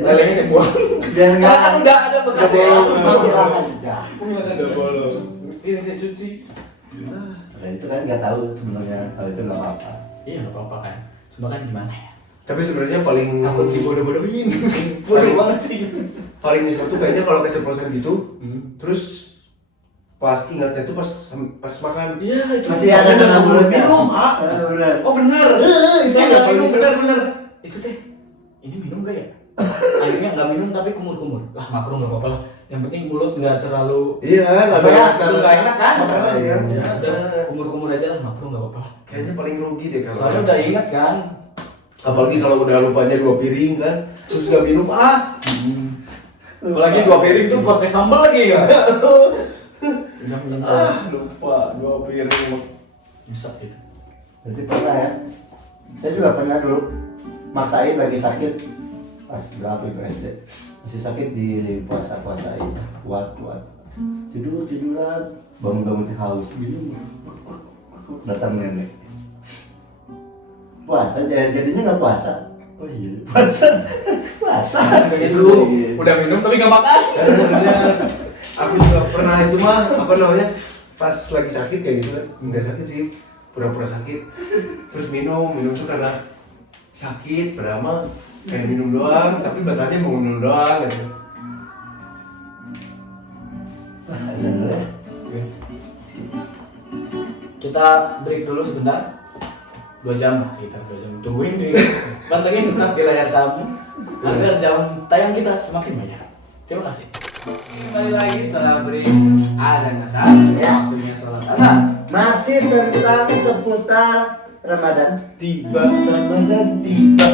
Lelenya saya buang. biar nggak Kan udah ada bekasnya. menghilangkan jejak. Udah bolong. Ini saya cuci. Nah itu kan nggak tahu sebenarnya kalau itu nggak apa-apa. Iya nggak apa-apa kan. Cuma kan gimana ya? Tapi sebenarnya paling takut dibodoh-bodohin. Bodoh banget sih gitu. paling nyesel tuh kayaknya kalau keceplosan gitu, terus pas ingatnya tuh pas makan. Iya, itu Masih ada nggak dalam boleh mulutnya. minum, Bener. Oh benar. Saya nggak minum, benar. Itu teh, ini minum gak ya? Akhirnya nggak minum tapi kumur-kumur. Lah makro nggak apa-apa lah. Yang penting mulut nggak terlalu. Iya, Apa ya? Nggak enak kan? Makanan ya. Ya, udah kumur-kumur aja lah, makro nggak apa-apa lah. Kayaknya paling rugi deh kalau. Soalnya udah ingat kan. Apalagi kalau udah lupanya 2 piring kan, terus nggak minum Apalagi 2 piring tuh pakai sambal lagi ya. Udah minum. lupa 2 piring. Nyesek gitu. Berarti pernah ya? Saya juga pernah dulu maksain lagi sakit pas berapa itu SD masih sakit di puasain kuat tiduran bangun haus minum datang nenek puasa jadinya nggak puasa. Oh iya puasa Itu udah minum tapi nggak makan. Sebenarnya aku juga pernah itu mah apa namanya pas lagi sakit kayak gitu kan, nggak sakit sih, pura-pura sakit, terus minum tuh karena sakit, padahal kayak minum doang, tapi batalnya mau minum doang gitu. Kita break dulu sebentar. 2 jam lah, sekitar 2 jam. Tungguin di pantengin tetap di layar kamu agar jam tayang kita semakin banyak. Terima kasih. Kembali lagi setelah break. Ada asar, waktunya sholat asar. masih tentang seputar Ramadan. Tiba Ramadan tiba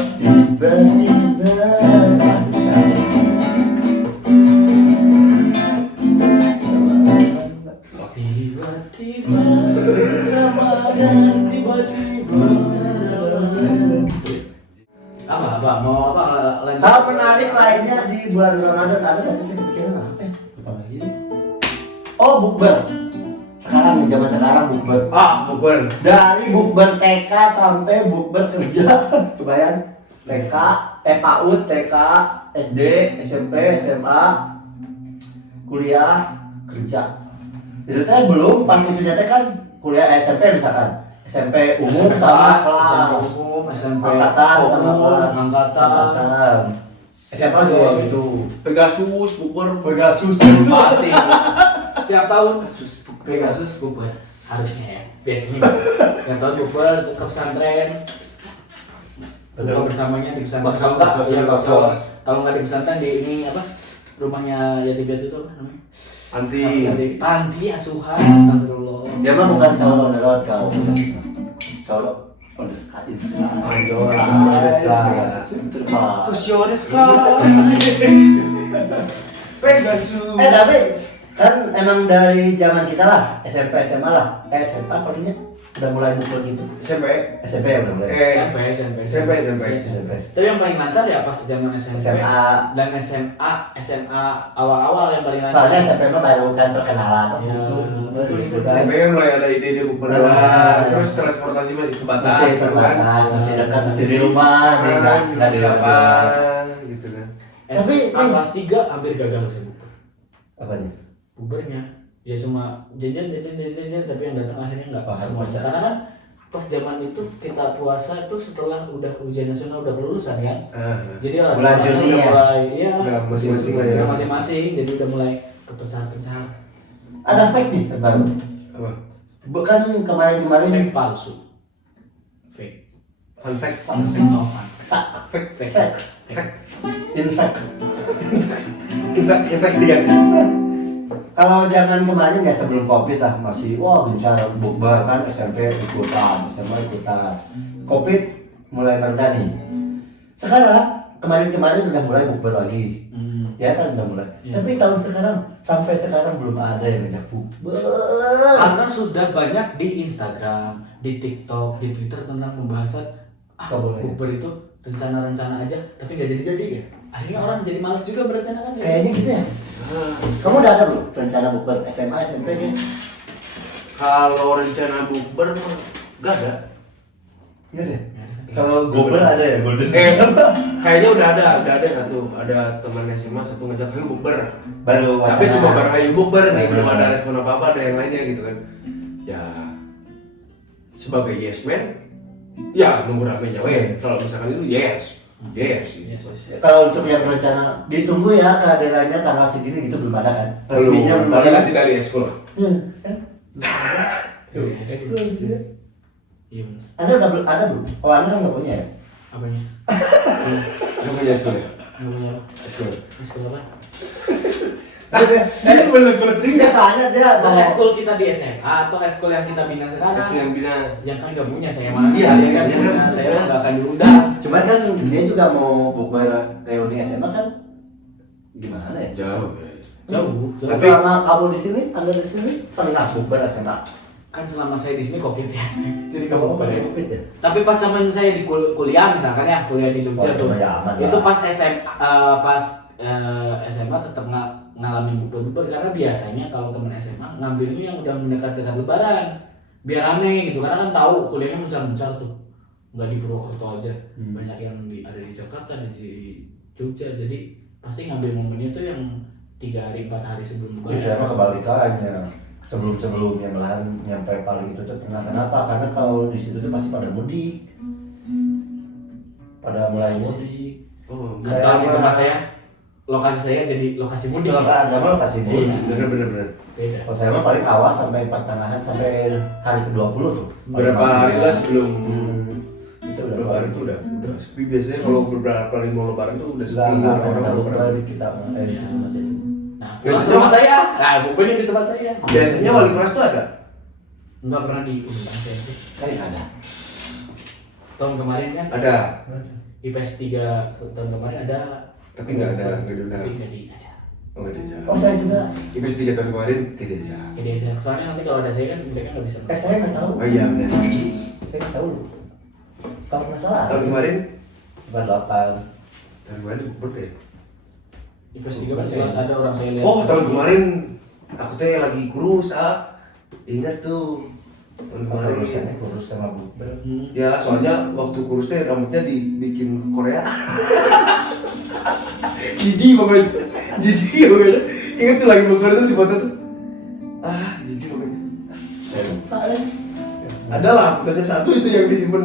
Tiba-tiba Ramadan, tiba-tiba Ramadan. Apa mau apa lanjut? Hal menarik lainnya di bulan Ramadan ada nggak sih pikiran apa ya? Apa lagi? Oh bukber. Sekarang nih zaman sekarang bukber. bukber. Dari bukber TK sampai bukber kerja. Kebayang? TK, PAUD, TK, SD, SMP, SMA, kuliah, kerja. Itu teh belum pas itu nyata kan kuliah SMP misalkan. SMP umum SMP sama kelas, kelas. SMP umum, SMP Angkatan sama umum, kelas. angkatan. SMA juga gitu. Pegasus, bukber. Pegasus. Pasti. Setiap tahun Pegasus bukber harusnya ya. Biasanya setiap tahun bukber ke pesantren. Buka bersamanya di pesantren. Kalau nggak di pesantren di ini apa? Rumahnya yatim piatu itu apa namanya? Panti asuhan. Astagfirullah. Dia mah bukan Solo on the road kau. Solo on the sky. Kusiones Pegasus. Tapi kan emang dari zaman kita lah, SMP SMA lah, SMP palingnya udah mulai bukber gitu. SMP udah mulai. SMP. Tapi yang paling lancar ya pas zaman SMP SMA. dan SMA awal-awal yang paling lancar. Soalnya SMP mah baru kan perkenalan. Iya. SMP kan mulai ada ide bukber, terus transportasi masih terbatas, Masih terbatas, masih dekat, masih di rumah, nggak di siapa rumah. gitu kan. SMA Tapi, kelas 3 hampir gagal saya bukber. Apanya? Bubernya ya cuma jajan tapi yang datang akhirnya nggak Paham, semuanya bisa. karena kan pas zaman itu kita puasa itu setelah udah ujian nasional udah kelulusan kan jadi Bulan orang-orang Juni udah ya? mulai iya Udah masing-masing lah ya. udah masing-masing jadi udah mulai ke pecahan-pecahan Ada fake nih terbaru. Apa? Bukan kemarin-kemarin. fake palsu fake Fun fact. oh fun Fake. In fact. Investigasi. Kalau zaman kemarin ya sebelum Covid lah masih wah gencar bukber kan SMP ikutan, SMA ikutan. Covid mulai mereda nih. Sekarang kemarin udah mulai bukber lagi. Ya kan udah mulai. Iya. Tapi tahun sekarang sampai sekarang belum ada yang ngajak bukber. karena sudah banyak di Instagram di TikTok di Twitter tentang pembahasan Nggak boleh. bukber itu rencana-rencana aja tapi nggak jadi ya akhirnya orang jadi malas juga berencanakan ya Kayaknya gitu ya. Kamu udah ada belum rencana bukber SMA, SMP nih? Kalau rencana bukber mah gak ada. Iya deh. Kalau bukber ada ya, golden. Kayaknya udah ada satu. Ada teman SMA satu ngajak ayo bukber. Baru Tapi wacana. cuma baru ayo bukber nih, belum Bener. ada respon apa-apa ada yang lainnya gitu kan. Ya sebagai yes man, Ya nunggu ramenya weh. Kalau misalkan itu yes. Yes. Kalau untuk yang rencana ditunggu ya kehadirannya tanggal segini gitu belum ada kan? Resminya belum ada. Kan tidak di ekskul. Ekskul gitu. Iya benar. Anda udah belum ada belum? Oh Anda nggak punya ya? Apanya? Kamu punya ekskul ya? Nggak punya apa? Ekskul. Eskul apa? Ini belum penting ya. Soalnya dia Atau mau eskul kita di SMA atau eskul yang kita bina sekarang? Ekskul yang bina. Yang kan nggak punya saya mah. Iya, Kalian kan iya, punya, kan. saya mah nggak akan diundang. cuman kan dia juga mau bukber reuni SMA kan gimana ya? Jauh. Jauh. Tapi- Selama kamu di sini, Anda di sini pernah bukber SMA? Kan selama saya di sini covid ya. Jadi Kamu kamu masih covid ya? Tapi pas zaman saya di kuliah misalkan ya, kuliah di Jogja Oh, tuh. ya aman Itu lah. pas SMA tetap ngalamin bukber karena biasanya kalau temen SMA ngambilnya yang udah mendekat-dekat lebaran. Biar aneh gitu karena kan tahu kuliahnya mencar-mencar tuh. Nggak di Purwokerto aja. Banyak yang ada di Jakarta, ada di Jogja. Jadi pasti ngambil momennya tuh yang 3 hari 4 hari sebelum Saya lebaran. mah kebalikannya. Sebelumnya malahan nyampe paling itu tuh tengah. Kenapa? Karena kalau di situ tuh pasti pada mudik. Pada mulai mudik. Oh, Nah, kalau di tempat saya, lokasi saya jadi lokasi mudik. Kalau ya. Anda mah lokasi mudik. Iya. bener. Beda. Kalau saya mah paling awal sampai pertengahan sampai hari ke-20 tuh. Berapa hari lah sebelum Itu udah lebaran itu udah sepi. Biasanya kalau beberapa hari mau lebaran tuh udah sepi. Enggak Orang-orang ada udah pada- lupa kita di sana biasanya. Nah, pulang ke rumah saya. Nah, bukunya di tempat saya. Biasanya wali kelas tuh ada. Enggak pernah diundang saya sih. Saya nggak ada. Tahun kemarin kan Ada. IPS 3 tahun kemarin ada Tapi nggak diundang. tapi nggak di aja. Oh nggak diajak. Oh saya juga. IPS 3 tahun kemarin tidak diajak. Jadi saya soalnya nanti kalau ada saya kan mereka nggak bisa. Saya nggak tahu. Oh iya benar. Saya nggak tahu. Kalau nggak salah. Tahun kemarin. Bukan 8. Tahun kemarin birthday. IPS 3 kan jelas ada orang saya lihat. Oh tahun kemarin aku teh lagi kurus Ingat tuh tahun kemarin. Kurus sama bukber. Ya soalnya waktu kurus teh rambutnya dibikin Korea. Jijik pokoknya. Ingat tuh lagi bukber tuh di foto tuh. Jijik pokoknya. Saya lupa ya. Ada lah fotonya satu itu yang disimpan.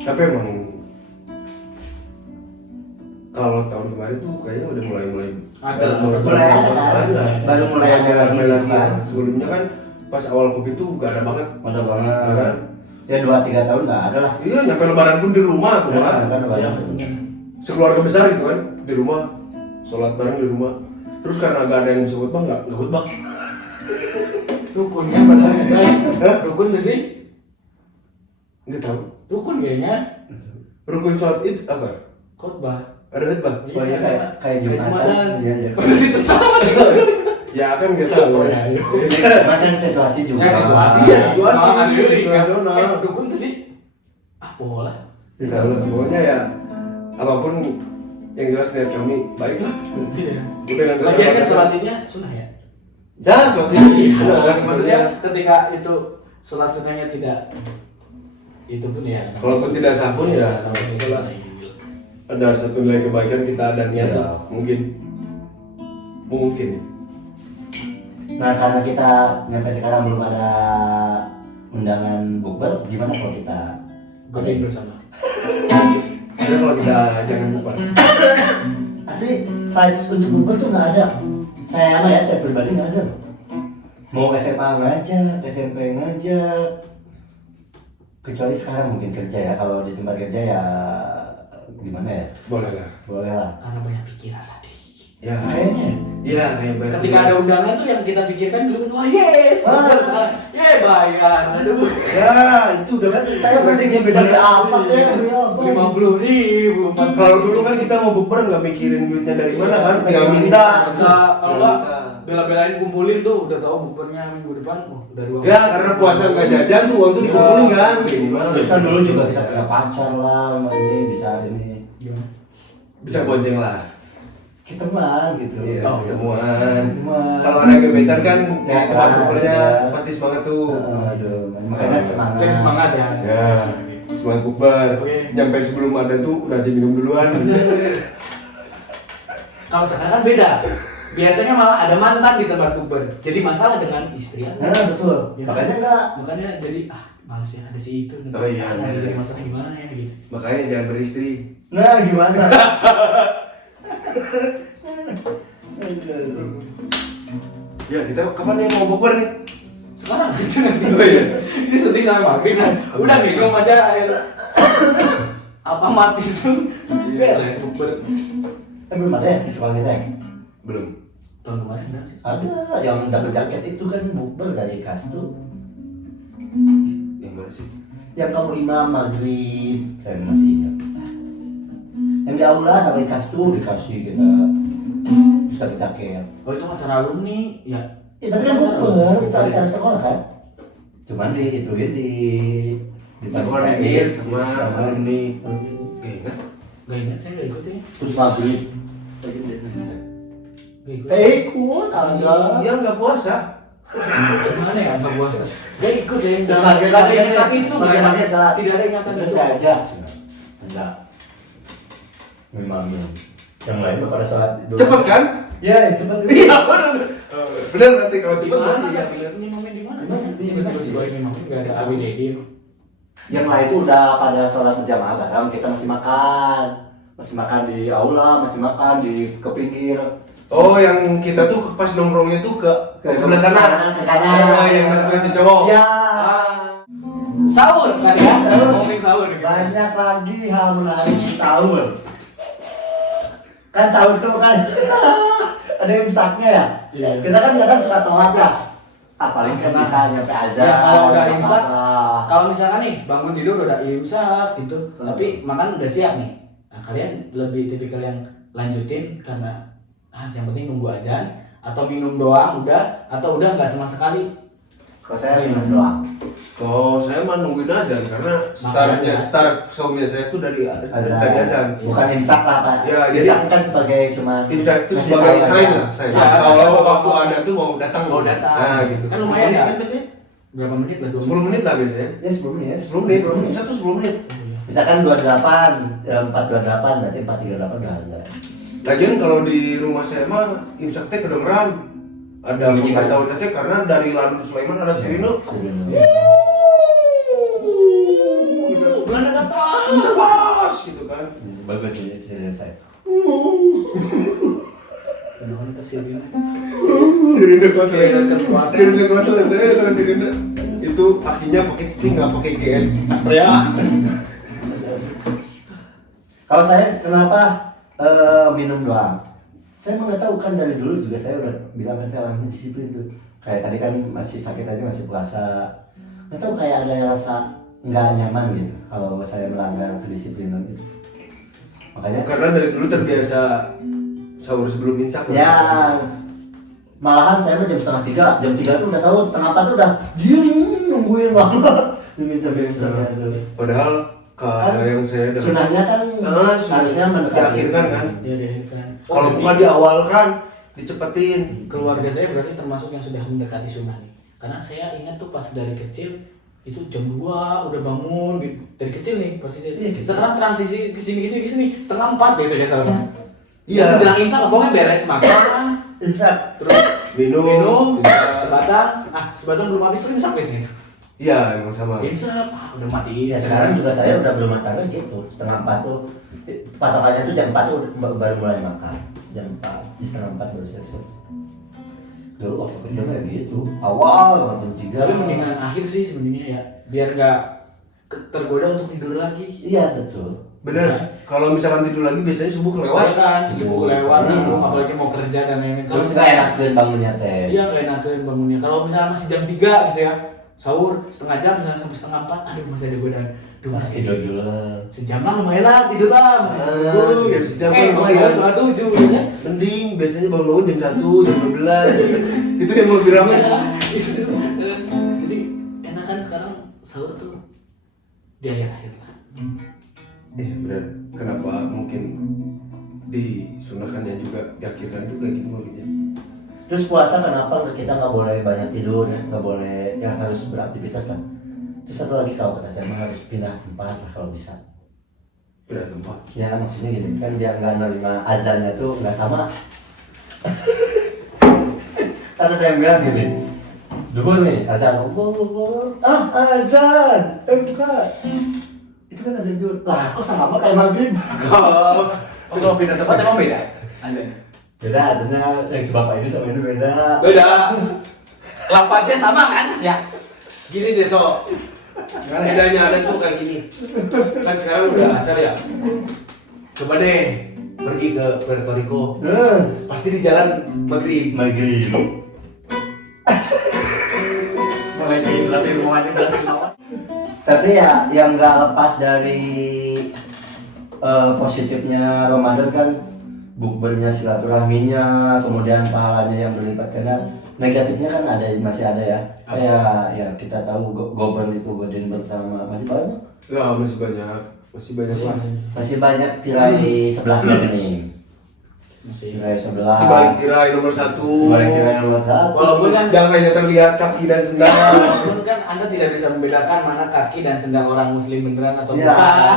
Tapi emang kalau tahun kemarin tuh kayaknya udah mulai Ada lah, mulai ada. Baru mulai ada ramai lagi, lagi ya. kan? Sebelumnya kan pas awal covid tuh gak ada banget. Mantap Ya banget. kan? Ya 2-3 tahun nggak ada lah. Iya nyampe lebaran pun di rumah aku Kan malah. kan Iya. banyak. Sekeluarga besar gitu kan di rumah, sholat bareng di rumah. Terus karena gak ada yang bisa khutbah nggak khutbah. Rukunnya padahal saya. Rukun tuh sih. Nggak tahu. Rukun kayaknya. Rukun sholat id apa? Khotbah. Ada khutbah? Oh iya kayak Jumatan. Iya iya. Itu sama Ya kan nggak tahu. Oh, iya, iya. Mas kan situasi juga. Ya situasi Iya, situasi, situasional. Dukun tuh sih. Pola. Tidak tahu. Pokoknya ya apapun yang jelas niat kami baiklah. Gitu ya. Dengan Lagian kan sholat idnya sunnah ya. Ya, sholat id. Benar kan Maksudnya ketika itu sholat sunnahnya tidak itu pun ya. Kalaupun tidak sah pun ya, sama itulah. Ada satu nilai kebaikan kita dan niat Ya. tuh mungkin. Nah karena kita sampai sekarang belum ada undangan bukber, gimana kalau kita Godain bersama. Ada kalau kita jangan lupa. asli vibes untuk bukber tuh nggak ada. Saya pribadi nggak ada. Mau SMA ngajak, SMP ngajak, kecuali sekarang mungkin kerja ya. Kalau di tempat kerja ya gimana ya? Boleh lah. Boleh lah. Karena banyak pikiran tadi. Ya. Kayaknya. Iya, kayak banyak. Ketika ada undangan tuh yang kita pikirkan dulu, wah yes, bukber sekarang, bayar, aduh, Ya, itu udah kan Saya pentingnya beda apa deh, beli apa? 50.000, Kalau dulu kan kita mau bukber nggak mikirin duitnya dari mana kan, tinggal minta. Kalau nggak bela-belain kumpulin tuh, udah tahu bukbernya minggu depan, udah uang. Ya, karena puasa nggak jajan tuh uang tuh dikumpulin kan. Gimana? Terus kan dulu juga bisa punya pacar lah, sama ini bisa ini. Gimana? Bisa bonceng lah. Kita teman gitu. Iya, Oh. ketemuan. Ketemuan. Kalau ada gebetan kan Ya, tempat kan, bukbernya ya. pasti semangat tuh. Aduh, makanya semangat. Jadi semangat ya. Ya, semangat bukber. Oke. Sampai sebelum ada tuh udah diminum duluan. Kalau sekarang kan beda. Biasanya malah ada mantan di tempat bukber. Jadi masalah dengan istri. Nah, betul. Ya. Makanya enggak. Makanya jadi males ya ada si itu nih. Oh iya, mau iya. jadi masalah gimana ya gitu. Makanya jangan beristri. Nah gimana? Ya kita kapan nih mau bukber nih? Sekarang aja nanti. Oh iya. Ini syuting sampai maghrib kan. Udah minum aja air. Apa mati itu? Beres bukber. Belum ada ya di sekolah kita ya? Belum. Tahun kemarin enggak sih? Ada yang double jaket itu kan bukber dari Kastu. Yang mana sih? Yang kamu imam maghrib, saya masih ingat. Yang di aula sampai Kastu dikasih kita bisa jaket. Oh itu acara alumni ya. Ya tapi kan bukber itu acara sekolah kan. Cuman di ituin di Koordinir sama ini. Gak ingat. Gak ingat saya gak ikut ya. terus maghrib. Gak ikut. Ikut ada. Yang nggak puasa. Gimana ya nggak puasa? Gak ikut saya. Terus Gak ada maghrib ingatan itu. maghrib saat Tidak ada ingatan itu itu. saya aja. Enggak. Memang yang lain pada saat itu. Cepet kan? Ya cepet itu. Iya benar. Benar nanti kalau cepet Gimana nanti ya. ya? Ini momen di mana? Tiba-tiba si Boy memang gak ada AWDD. Yang lain itu udah pada sholat berjamaah bareng, kita masih makan di aula, masih makan di ke pinggir. Oh yang kita tuh pas nongkrongnya tuh ke sebelah sana. ke kanan. Yang dekat si cowok. Ya. Ah. Sahur kan ya? Ngomongin sahur gitu. Banyak lagi hal menarik di sahur. Kan sahur tuh kan ada imsaknya ya. Iya. Kita kan kadang suka telat ya. Apalagi kan bisa nyampe azan. Ya, kalau udah nggak imsak, apa-apa. kalau misalkan nih bangun tidur udah imsak gitu, tapi makan udah siap nih. Nah kalian lebih tipikal yang lanjutin karena yang penting nunggu adzan atau minum doang udah atau udah nggak sama sekali. Kalau saya minum doang. Kalau saya mah nungguin azan karena Makan aja. start saumnya saya tuh dari azan. Bukan imsak lah Pak. Ya, jadi- imsak kan sebagai cuma Imsak itu ngasih sebagai tahu sign aja. lah. sign. Ya, Kalau ya. waktu ada tuh mau datang. Mau datang. Nah gitu. Kan lumayan ya. Kan biasanya berapa menit lah? 10 menit lah biasanya. Ya sebelumnya ya. 10 menit. Satu 10 menit. Misalkan 28, 428 berarti 438 udah azan. Lagian kalau di rumah saya mah imsak teh kedengeran. Ada Bunyi kan? pemberitahuan teh karena dari Lanut Sulaiman ada sirine. Belanda datang. Imsak bos gitu kan. Bagus ini saya. Kenapa kita sirine? Sirine kos Sirine kepuasan. Sirine kos itu sirine. Itu akhirnya pakai sting nggak pakai GS Astrea. Kalau saya kenapa minum doang? Saya nggak tahu kan dari dulu juga saya udah bilang kan saya orangnya disiplin tuh. Kayak tadi kan masih sakit aja masih puasa. Nggak tahu kayak ada rasa nggak nyaman gitu kalau saya melanggar kedisiplinan itu. Makanya Karena dari dulu terbiasa sahur sebelum imsak. ya malahan saya mah jam 2:30, jam 3 tuh udah sahur, 3:30 tuh udah diem nungguin lama nungguin sampai imsaknya tuh. Padahal kalau yang saya dengar Sunahnya kan harusnya mendekati diakhirkan kan. Ya deh kan. Kalau bukan di awal kan dicepetin. Keluarga saya berarti termasuk yang sudah mendekati sunnah nih. Karena saya ingat tuh pas dari kecil itu jam 2 udah bangun gitu. Dari kecil nih pasti saya. Iya, kecil. Sekarang transisi ke sini 3:30 biasanya salah. Iya. Menjelang imsak pokoknya beres makan, Imsak. terus Minum. sebatang, sebatang belum habis tuh imsak biasanya. Iya emang sama. Imsak, udah mati. Ya sekarang juga saya udah berumah tangga gitu, 3:30 tuh patokannya tuh jam 4 tuh baru mulai makan. Jam 4, di 3:30 baru siap-siap. Dulu waktu kecil kayak gitu, awal banget jam 3. Tapi mendingan akhir sih sebenarnya ya, biar nggak tergoda untuk tidur lagi. Iya betul. Bener. Kalau misalkan tidur lagi biasanya subuh Ya kelewat. kan, sibuk lewat Hmm. minum, apalagi mau kerja dan lain-lain. Terus nggak enakin bangunnya teh. Iya nggak enakin bangunnya. Kalau misalnya masih jam 3 gitu ya, sahur setengah jam misalnya sampai 3:30, aduh masih ada godaan. Duh Pas masih tidur dulu. sejam lah lumayan lah tidur lah masih subuh. sejam kan lumayan. lumayan. Setengah 7 ya. Mending biasanya bangun jam 1, jam 12. Itu yang lebih ramai. Jadi enakan sekarang sahur tuh di akhir-akhir lah. Iya benar. Kenapa mungkin disunahkannya juga diakhirkan juga gitu mungkin. Terus puasa kenapa kita nggak boleh banyak tidur ya, nggak boleh ya harus beraktivitas lah. Terus satu lagi kalau kata saya mah harus pindah tempat lah kalau bisa. Pindah tempat. Ya maksudnya gini kan dia nggak nerima azannya tuh nggak sama. Karena ada yang bilang gini, Dulu nih azan, azan, buka. Itu kan azan zuhur. Lah, kok sama kayak maghrib? Oh, kalau pindah tempat emang beda azannya. Beda azannya yang si bapak ini sama ini beda. Beda. Lafadznya sama kan? Ya. Gini deh toh, bedanya ada tuh kayak gini. Kan sekarang udah asar ya. Coba deh pergi ke Puerto Rico, pasti di jalan maghrib. Maghrib. Mulai berarti hubungannya berarti lawan. Tapi ya yang nggak lepas dari positifnya Ramadan kan bukbernya, silaturahminya, kemudian pahalanya yang berlipat ganda. Negatifnya kan masih ada ya. Kayak ya kita tahu gober itu godin bersama masih banyak. Ya masih banyak lah. Masih banyak tirai sebelahnya nih. Masih. Tirai sebelah. Di balik tirai nomor 1. Di balik tirai nomor 1. Walaupun kan Yang hanya terlihat kaki dan sendal. walaupun kan Anda tidak bisa membedakan mana kaki dan sendal orang muslim beneran atau Ya. bukan.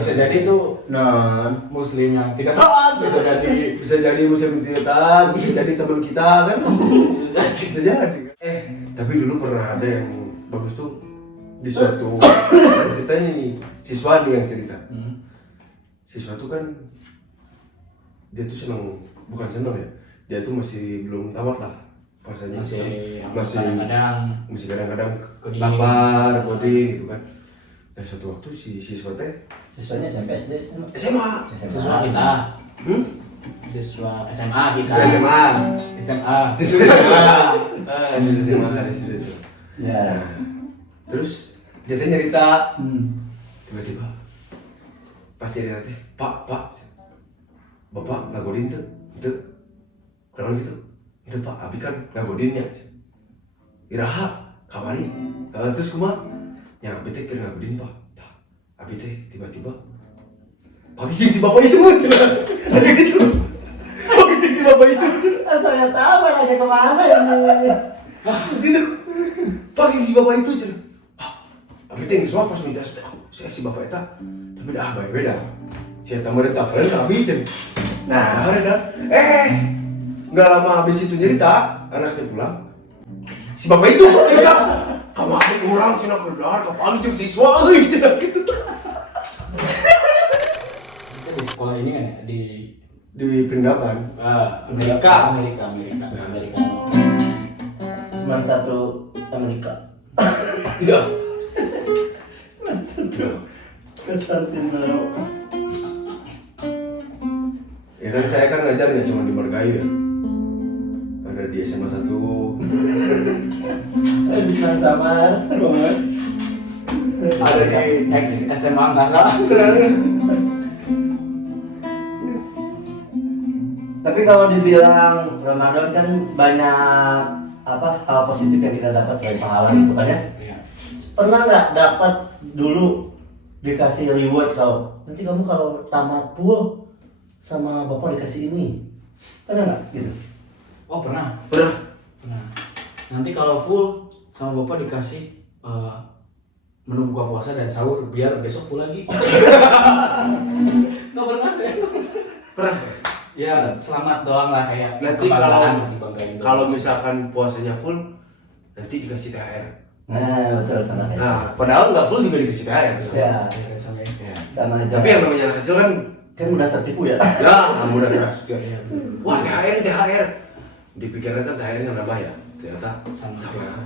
Bisa jadi itu Non. muslim yang tidak taat, bisa jadi Bisa jadi muslim tidak, bisa jadi teman kita kan. Bisa jadi. Tapi dulu pernah ada yang bagus tuh di suatu ceritanya nih, siswa nih yang cerita. Siswa tuh kan dia tuh bukan seneng ya, dia tuh masih belum tamat lah puasanya, masih kadang-kadang Coding. lapar, coding gitu kan. Dan suatu waktu si siswa teh Siswanya SMP SD SMA. SMA. siswa kita siswa SMA kita SMA. SMA Siswa SMA. Siswa SMA. Ya. Nah, terus dia teh nyerita, tiba-tiba pas cerita teh, Pak, Bapak ngagodin tuh, kurang gitu, itu Pak, Abi kan ngagodinnya, iraha, kamari, terus kumah, yang Abi teh kira ngagodin Pak, Abi teh tiba-tiba, Abi si Bapak itu cina, ada gitu, Abi si Bapak itu, Saya tahu aja kemana ini. gitu, Pak si Bapak itu cina, Abi teh semua pas minta saya si Bapak itu, tapi dah beda, saya tambah rendah, kalian Abi cina. Nah, Nggak lama habis itu cerita, anaknya pulang. Si bapak itu cerita, kemarin orang cina kedar, kepala jeung siswa, cina gitu. itu di sekolah ini kan ya Di Perindapan. Amerika. cuma satu Amerika. Iya. Konstantinopel. Ya kan saya kan ngajarnya cuma di Margayu ya. Ada di SMA 1. Bisa sama banget. Ada di ex SMA nggak salah. Tapi kalau dibilang Ramadan kan banyak hal positif yang kita dapat selain pahala gitu kan ya. Iya. Pernah nggak dapat dulu dikasih reward nanti kamu kalau tamat full sama bapak dikasih ini, pernah nggak gitu? Oh pernah. Pernah. Nanti kalau full sama bapak dikasih menu buka puasa dan sahur biar besok full lagi. Nggak pernah ya? Pernah. Ya selamat doang lah kayak Nanti kebanggaan, dibanggain. kalau misalkan puasanya full, nanti dikasih THR. Nah betul sama kayak. Nah, padahal nggak full juga dikasih THR. Ya, Ya. sama aja. Tapi yang namanya anak kecil kan, kan udah tertipu ya. ya mudah keras. Wah THR. Dipikirkan kan THR yang nama ya, ternyata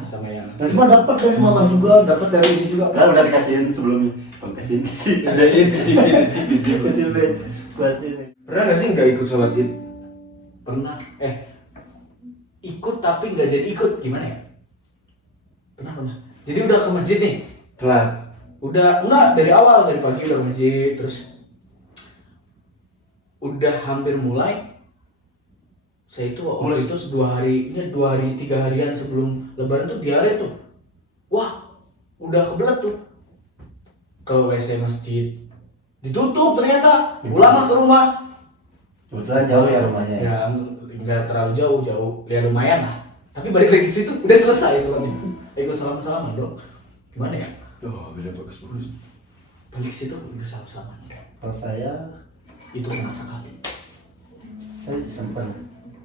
sama yang Nanti mah dapat dari mama juga, dapat dari ini juga. Kan udah dikasihin sebelumnya. Kasih. Ada ini buat ini. Pernah nggak sih nggak ikut sholat id? pernah ikut tapi nggak jadi ikut, gimana ya? Pernah jadi udah ke masjid nih, Telat. udah enggak dari awal, dari pagi udah ke masjid, terus udah hampir mulai. Saya itu waktu itu 2 hari 3 harian sebelum lebaran tuh diare tuh, wah udah kebelet tuh, ke WC masjid ditutup ternyata, pulang ke rumah. Kebetulan jauh ya rumahnya. Ya nggak terlalu jauh, ya lumayan lah. Tapi balik lagi ke situ udah selesai sholatnya. Ikut salaman dong. Gimana ya? Oh, beda bagus. Balik ke situ udah salaman. Kalau saya Itu pernah sekali. sempat.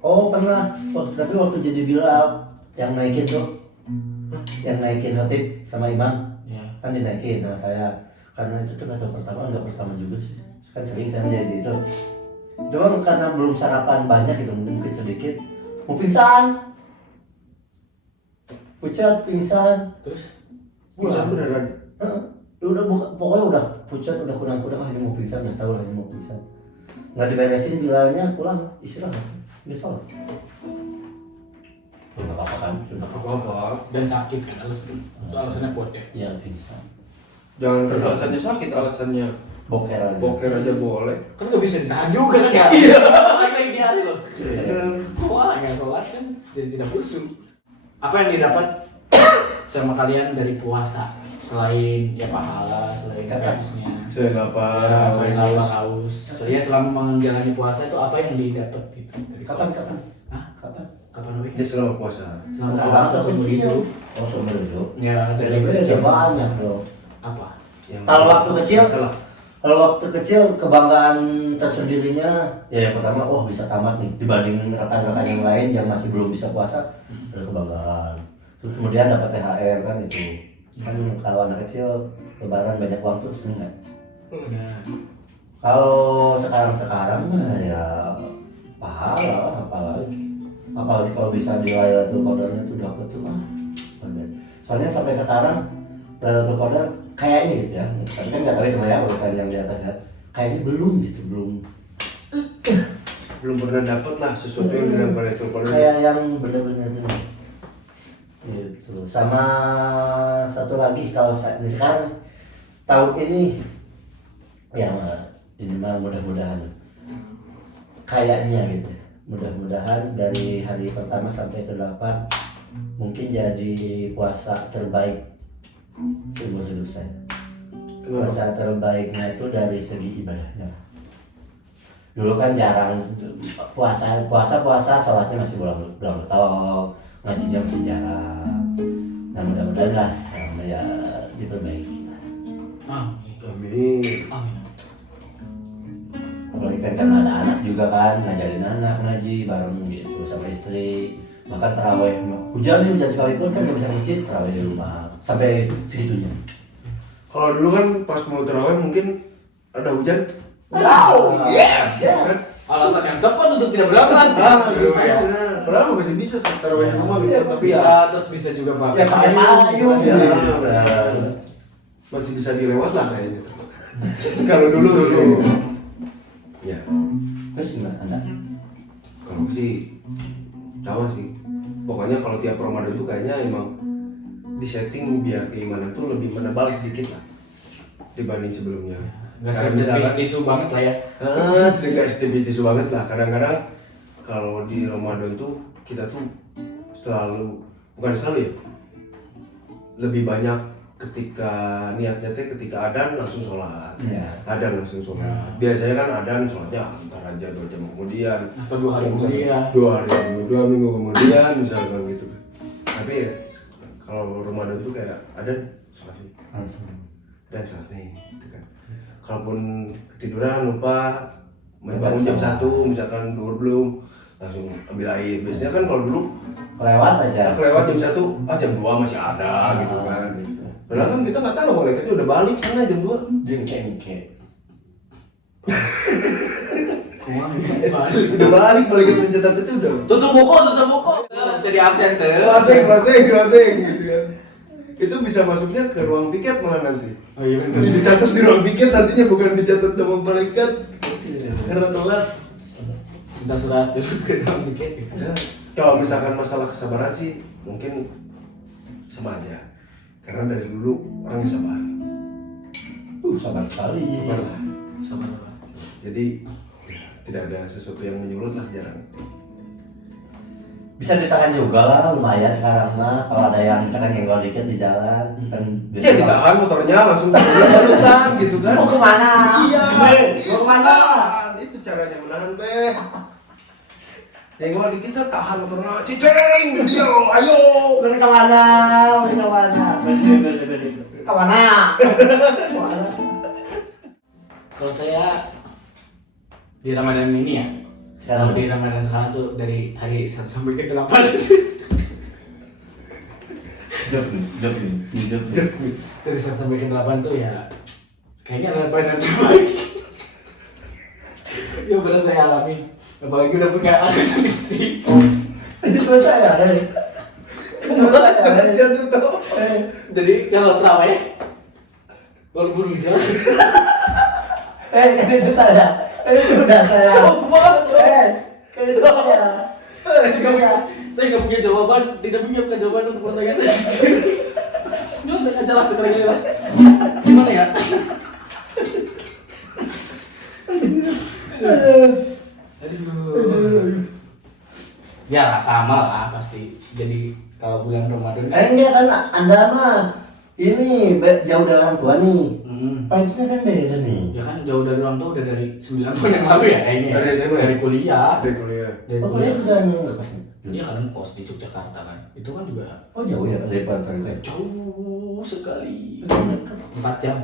Oh pernah. Tapi waktu jadi Bilal yang naikin tuh Yang naikin khotib sama imam Ya. kan dinaikin sama saya, karena itu tuh nggak pertama juga sih, kan sering saya menjadi itu, cuma karena belum sarapan banyak gitu, mungkin sedikit mau pingsan, pucat pingsan, Terus Bisa beneran. udah pokoknya udah pucat, udah kurang-kurang, ini mau pingsan, udah tahu lah ini mau pingsan, nggak diberesin bilangnya, pulang istirahat besok. Nggak apa-apa kan, sudah Apa-apa. dan sakit kan alasannya. Itu alasannya kuat ya. ya pingsan, Jangan kan alasannya sakit, alasannya boker aja. boker aja boleh. Kan nggak bisa ditahan juga kan ya. Iya. Lagi di hari loh. Wah, nggak sholat kan jadi tidak khusyuk. Apa yang didapat sama kalian dari puasa selain ya pahala, selain vibes-nya? Saya apa? Ya, selain lapar haus. Saya selama menjalani puasa itu apa yang didapat gitu dari Kapan? Hah? Kapan? Kapan namanya? Dia selama puasa. Selama puasa seumur hidup. Oh seumur hidup. Ya dari Dari kecil. banyak bro. Apa? Kalau waktu kecil, salah. kalau waktu kecil kebanggaan tersendirinya ya yang pertama, oh bisa tamat nih dibanding rekan-rekan yang lain yang masih belum bisa puasa, ada kebanggaan. Terus kemudian dapat THR kan itu. Kan kalau anak kecil lebaran banyak uang tuh seneng nggak? Ya. Kalau sekarang mah ya pahala, apalagi kalau bisa di Lailatul Qadarnya tuh dapat tuh mah. Soalnya sampai sekarang Lailatul Qadar kayaknya gitu ya, tapi kan nggak tahu itu ya urusan yang di atas ya, kayaknya belum gitu, Belum pernah dapat lah sesuatu yang dalam Lailatul Qadar. kayak yang benar-benar tuh gitu. Sama satu lagi kalau di sekarang tahun ini ya ini mah mudah-mudahan kayaknya gitu ya, mudah-mudahan dari hari pertama sampai ke-8 mungkin jadi puasa terbaik seumur hidup saya. Kenapa? Puasa terbaiknya itu dari segi ibadahnya. Dulu kan jarang puasa sholatnya masih belum betul, ngajinya masih jarang. Nah mudah-mudahan lah sekarang ya diperbaiki. Amin. Amin. Apalagi kan karena ada anak juga kan, ngajarin anak ngaji bareng gitu sama istri. Bahkan terawih, hujan sekalipun kan nggak bisa masjid, terawih di rumah sampai segitunya. Kalau dulu kan pas mau terawih mungkin ada hujan. Wow, yes. Alasan yang tepat untuk tidak berangkat. Iya. Padahal masih bisa sih terawih di rumah gitu, tapi ya Bisa terus bisa juga pakai Ya pakai payung ya, ya. masih bisa dilewat lah kayaknya. Kalau dulu ya Terus gimana Anda? kalau sih sama sih. Pokoknya kalau tiap Ramadan tuh kayaknya emang disetting biar keimanan tuh lebih menebal sedikit lah dibanding sebelumnya. Nggak Kayak setipis tisu banget lah ya. Nggak setipis tisu banget lah. Kadang-kadang kalau di Ramadan tuh kita tuh selalu, bukan selalu ya, lebih banyak ketika niatnya teh ketika adan langsung sholat. Ya. Adan langsung sholat. Biasanya kan adan sholatnya antar aja 2 jam kemudian. Atau 2 hari kemudian. 2 hari kemudian, 2 minggu kemudian misalkan gitu kan. Tapi ya kalau Ramadan tuh kayak adan sholat nih Langsung. dan sholat nih gitu kan. Kalaupun ketiduran lupa bangun jam 1 misalkan duhur belum, langsung ambil air. Biasanya kan kalau dulu Kelewat aja. kelewat jam 1, jam 2 masih ada gitu kan. Gitu. Padahal kan kita nggak tahu malaikatnya udah balik sana jam 2. Dengke-dengke. Udah balik malaikat pencetak itu udah. Tutup buku. Jadi absen tuh. Closing gitu kan. Itu bisa masuknya ke ruang piket malah nanti. Oh iya benar. Ini dicatat di ruang piket nantinya, bukan dicatat sama malaikat karena telat. Minta surat dulu ke dalam dikit gitu. Ya, kalau misalkan masalah kesabaran sih mungkin sama aja. Karena dari dulu orangnya sabar. Sabar sekali. Sabar lah. Sabar. Jadi ya, tidak ada sesuatu yang menyulut lah, jarang. Bisa ditahan juga lah, lumayan sekarang mah. Kalau ada yang misalkan nyenggol dikit di jalan, kan Ya ditahan motornya langsung tahan gitu kan. Mau kemana? Iya. Mau kemana? Itu caranya menahan beh. Nyenggol dikit saya tahan motornya, cicing, dia, ayo. Mau kemana? Mau kemana? Kemana? Kemana? Kalau saya di Ramadan ini ya. Sekarang Kalau di Ramadan sekarang tuh dari hari 1 sampai ke 8. Dari 1 sampai ke 8 tuh ya kayaknya ada badan terbaik yang pernah saya alami. Apalagi udah punya anak dan istri. Itu cuma saya ada nih. Jadi kalau terawih walaupun udah Kan itu saya. Itu udah saya. Itu saya. saya nggak punya jawaban, tidak punya jawaban untuk pertanyaan saya. Nyontek aja lah sekarang ya. Gimana ya? Aduh. Ya sama lah pasti. Jadi kalau bulan Ramadan Enggak kan Anda mah ini jauh dari orang tua nih. Vibes-nya kan beda nih. ya kan jauh dari orang tua udah dari 9 tahun yang lalu ya kayaknya. Dari SMA ya? Dari kuliah. Dari kuliah. Dari Oh, kuliah. kuliah sudah ngekos. Iya kan kos di Yogyakarta kan. Itu kan juga Oh, jauh ya dari Pantai kan. jauh sekali. 4 jam.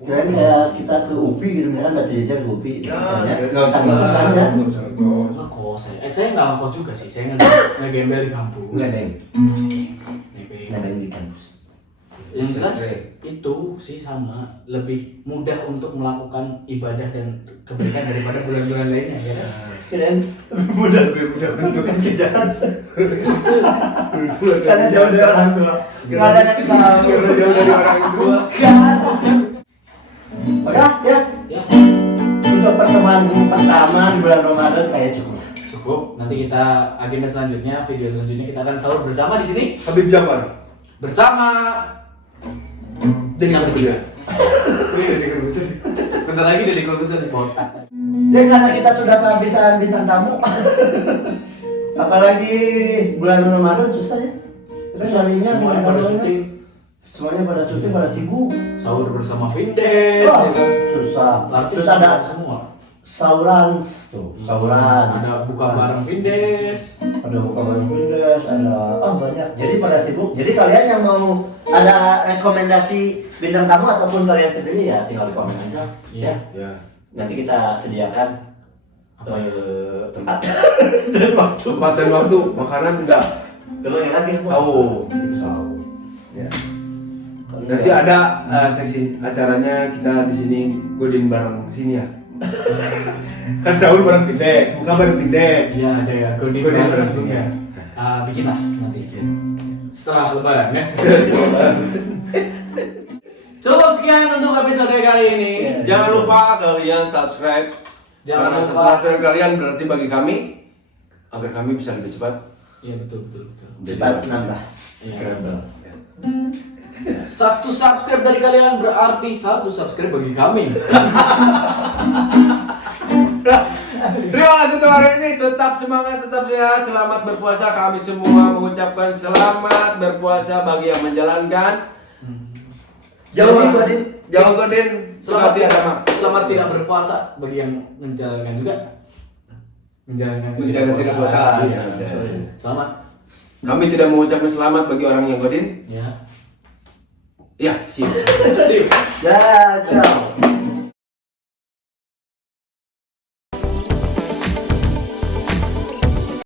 Kirain ya kita ke UPI gitu misalkan Batu Jajar ke UPI. Nggak usah ngekos aja. Ngekos saya nggak ngekos juga sih. Saya ngegembel di kampus. Nebeng di kampus. Yang jelas itu sih sama, lebih mudah untuk melakukan ibadah dan kebaikan daripada bulan-bulan lainnya ya kan? Kirain lebih mudah untuk kejahatan. Karena jauh dari orang tua. Gimana nanti kalau Jauh dari orang tua. Oke ya. Ya Untuk pertemuan pertama di bulan Ramadan kayak cukup. cukup. Nanti kita agenda selanjutnya, video selanjutnya kita akan sahur bersama di sini Habib Jafar. bersama Dengan ketiga. bentar lagi dari Corbuzier di botak. Ya karena kita sudah kehabisan bintang tamu. Apalagi bulan Ramadan susah ya. Kita nyarinya Semuanya bintang pada tamunya. syuting, Semuanya pada syuting, pada sibuk. sahur bersama Vindes, Wah, ya kan? susah. Artis Terus ada semua. sauran tuh, sauran. Ada buka bareng Vindes. Ada buka bareng Windows, ada banyak. Jadi pada sibuk. Jadi kalian yang mau ada rekomendasi bintang tamu ataupun kalian sendiri ya tinggal di komen aja. Iya. Ya. Ya. Nanti kita sediakan tempat dan waktu. Tempat dan waktu, makanan enggak. Kalau yang lagi Sahur. Sahur. Ya. Nanti ada seksi acaranya kita di sini godin bareng sini ya. Kan sahur bareng Pindes, buka bareng Pindes. Iya ada ya Godin Godin bareng bareng ya. Bikin lah nanti. Setelah lebaran ya. Cukup sekian untuk episode kali ini. Jangan lupa kalian subscribe. Jangan Karena lupa. setelah subscribe kalian berarti bagi kami agar kami bisa lebih cepat. Iya betul. Cepat Jadi, 16. Scramble. Satu subscribe dari kalian berarti 1 subscribe bagi kami. Terima kasih untuk hari ini. Tetap semangat, tetap sehat, selamat berpuasa. Kami semua mengucapkan selamat berpuasa bagi yang menjalankan. Jangan godin. Selamat agama. selamat tidak berpuasa bagi yang menjalankan juga. Menjalankan Menjalankan ketidakpuasaan. Iya. Selamat. Kami tidak mengucapkan selamat bagi orang yang godin. Ya. Ya, sip. Sip. Ya, ciao.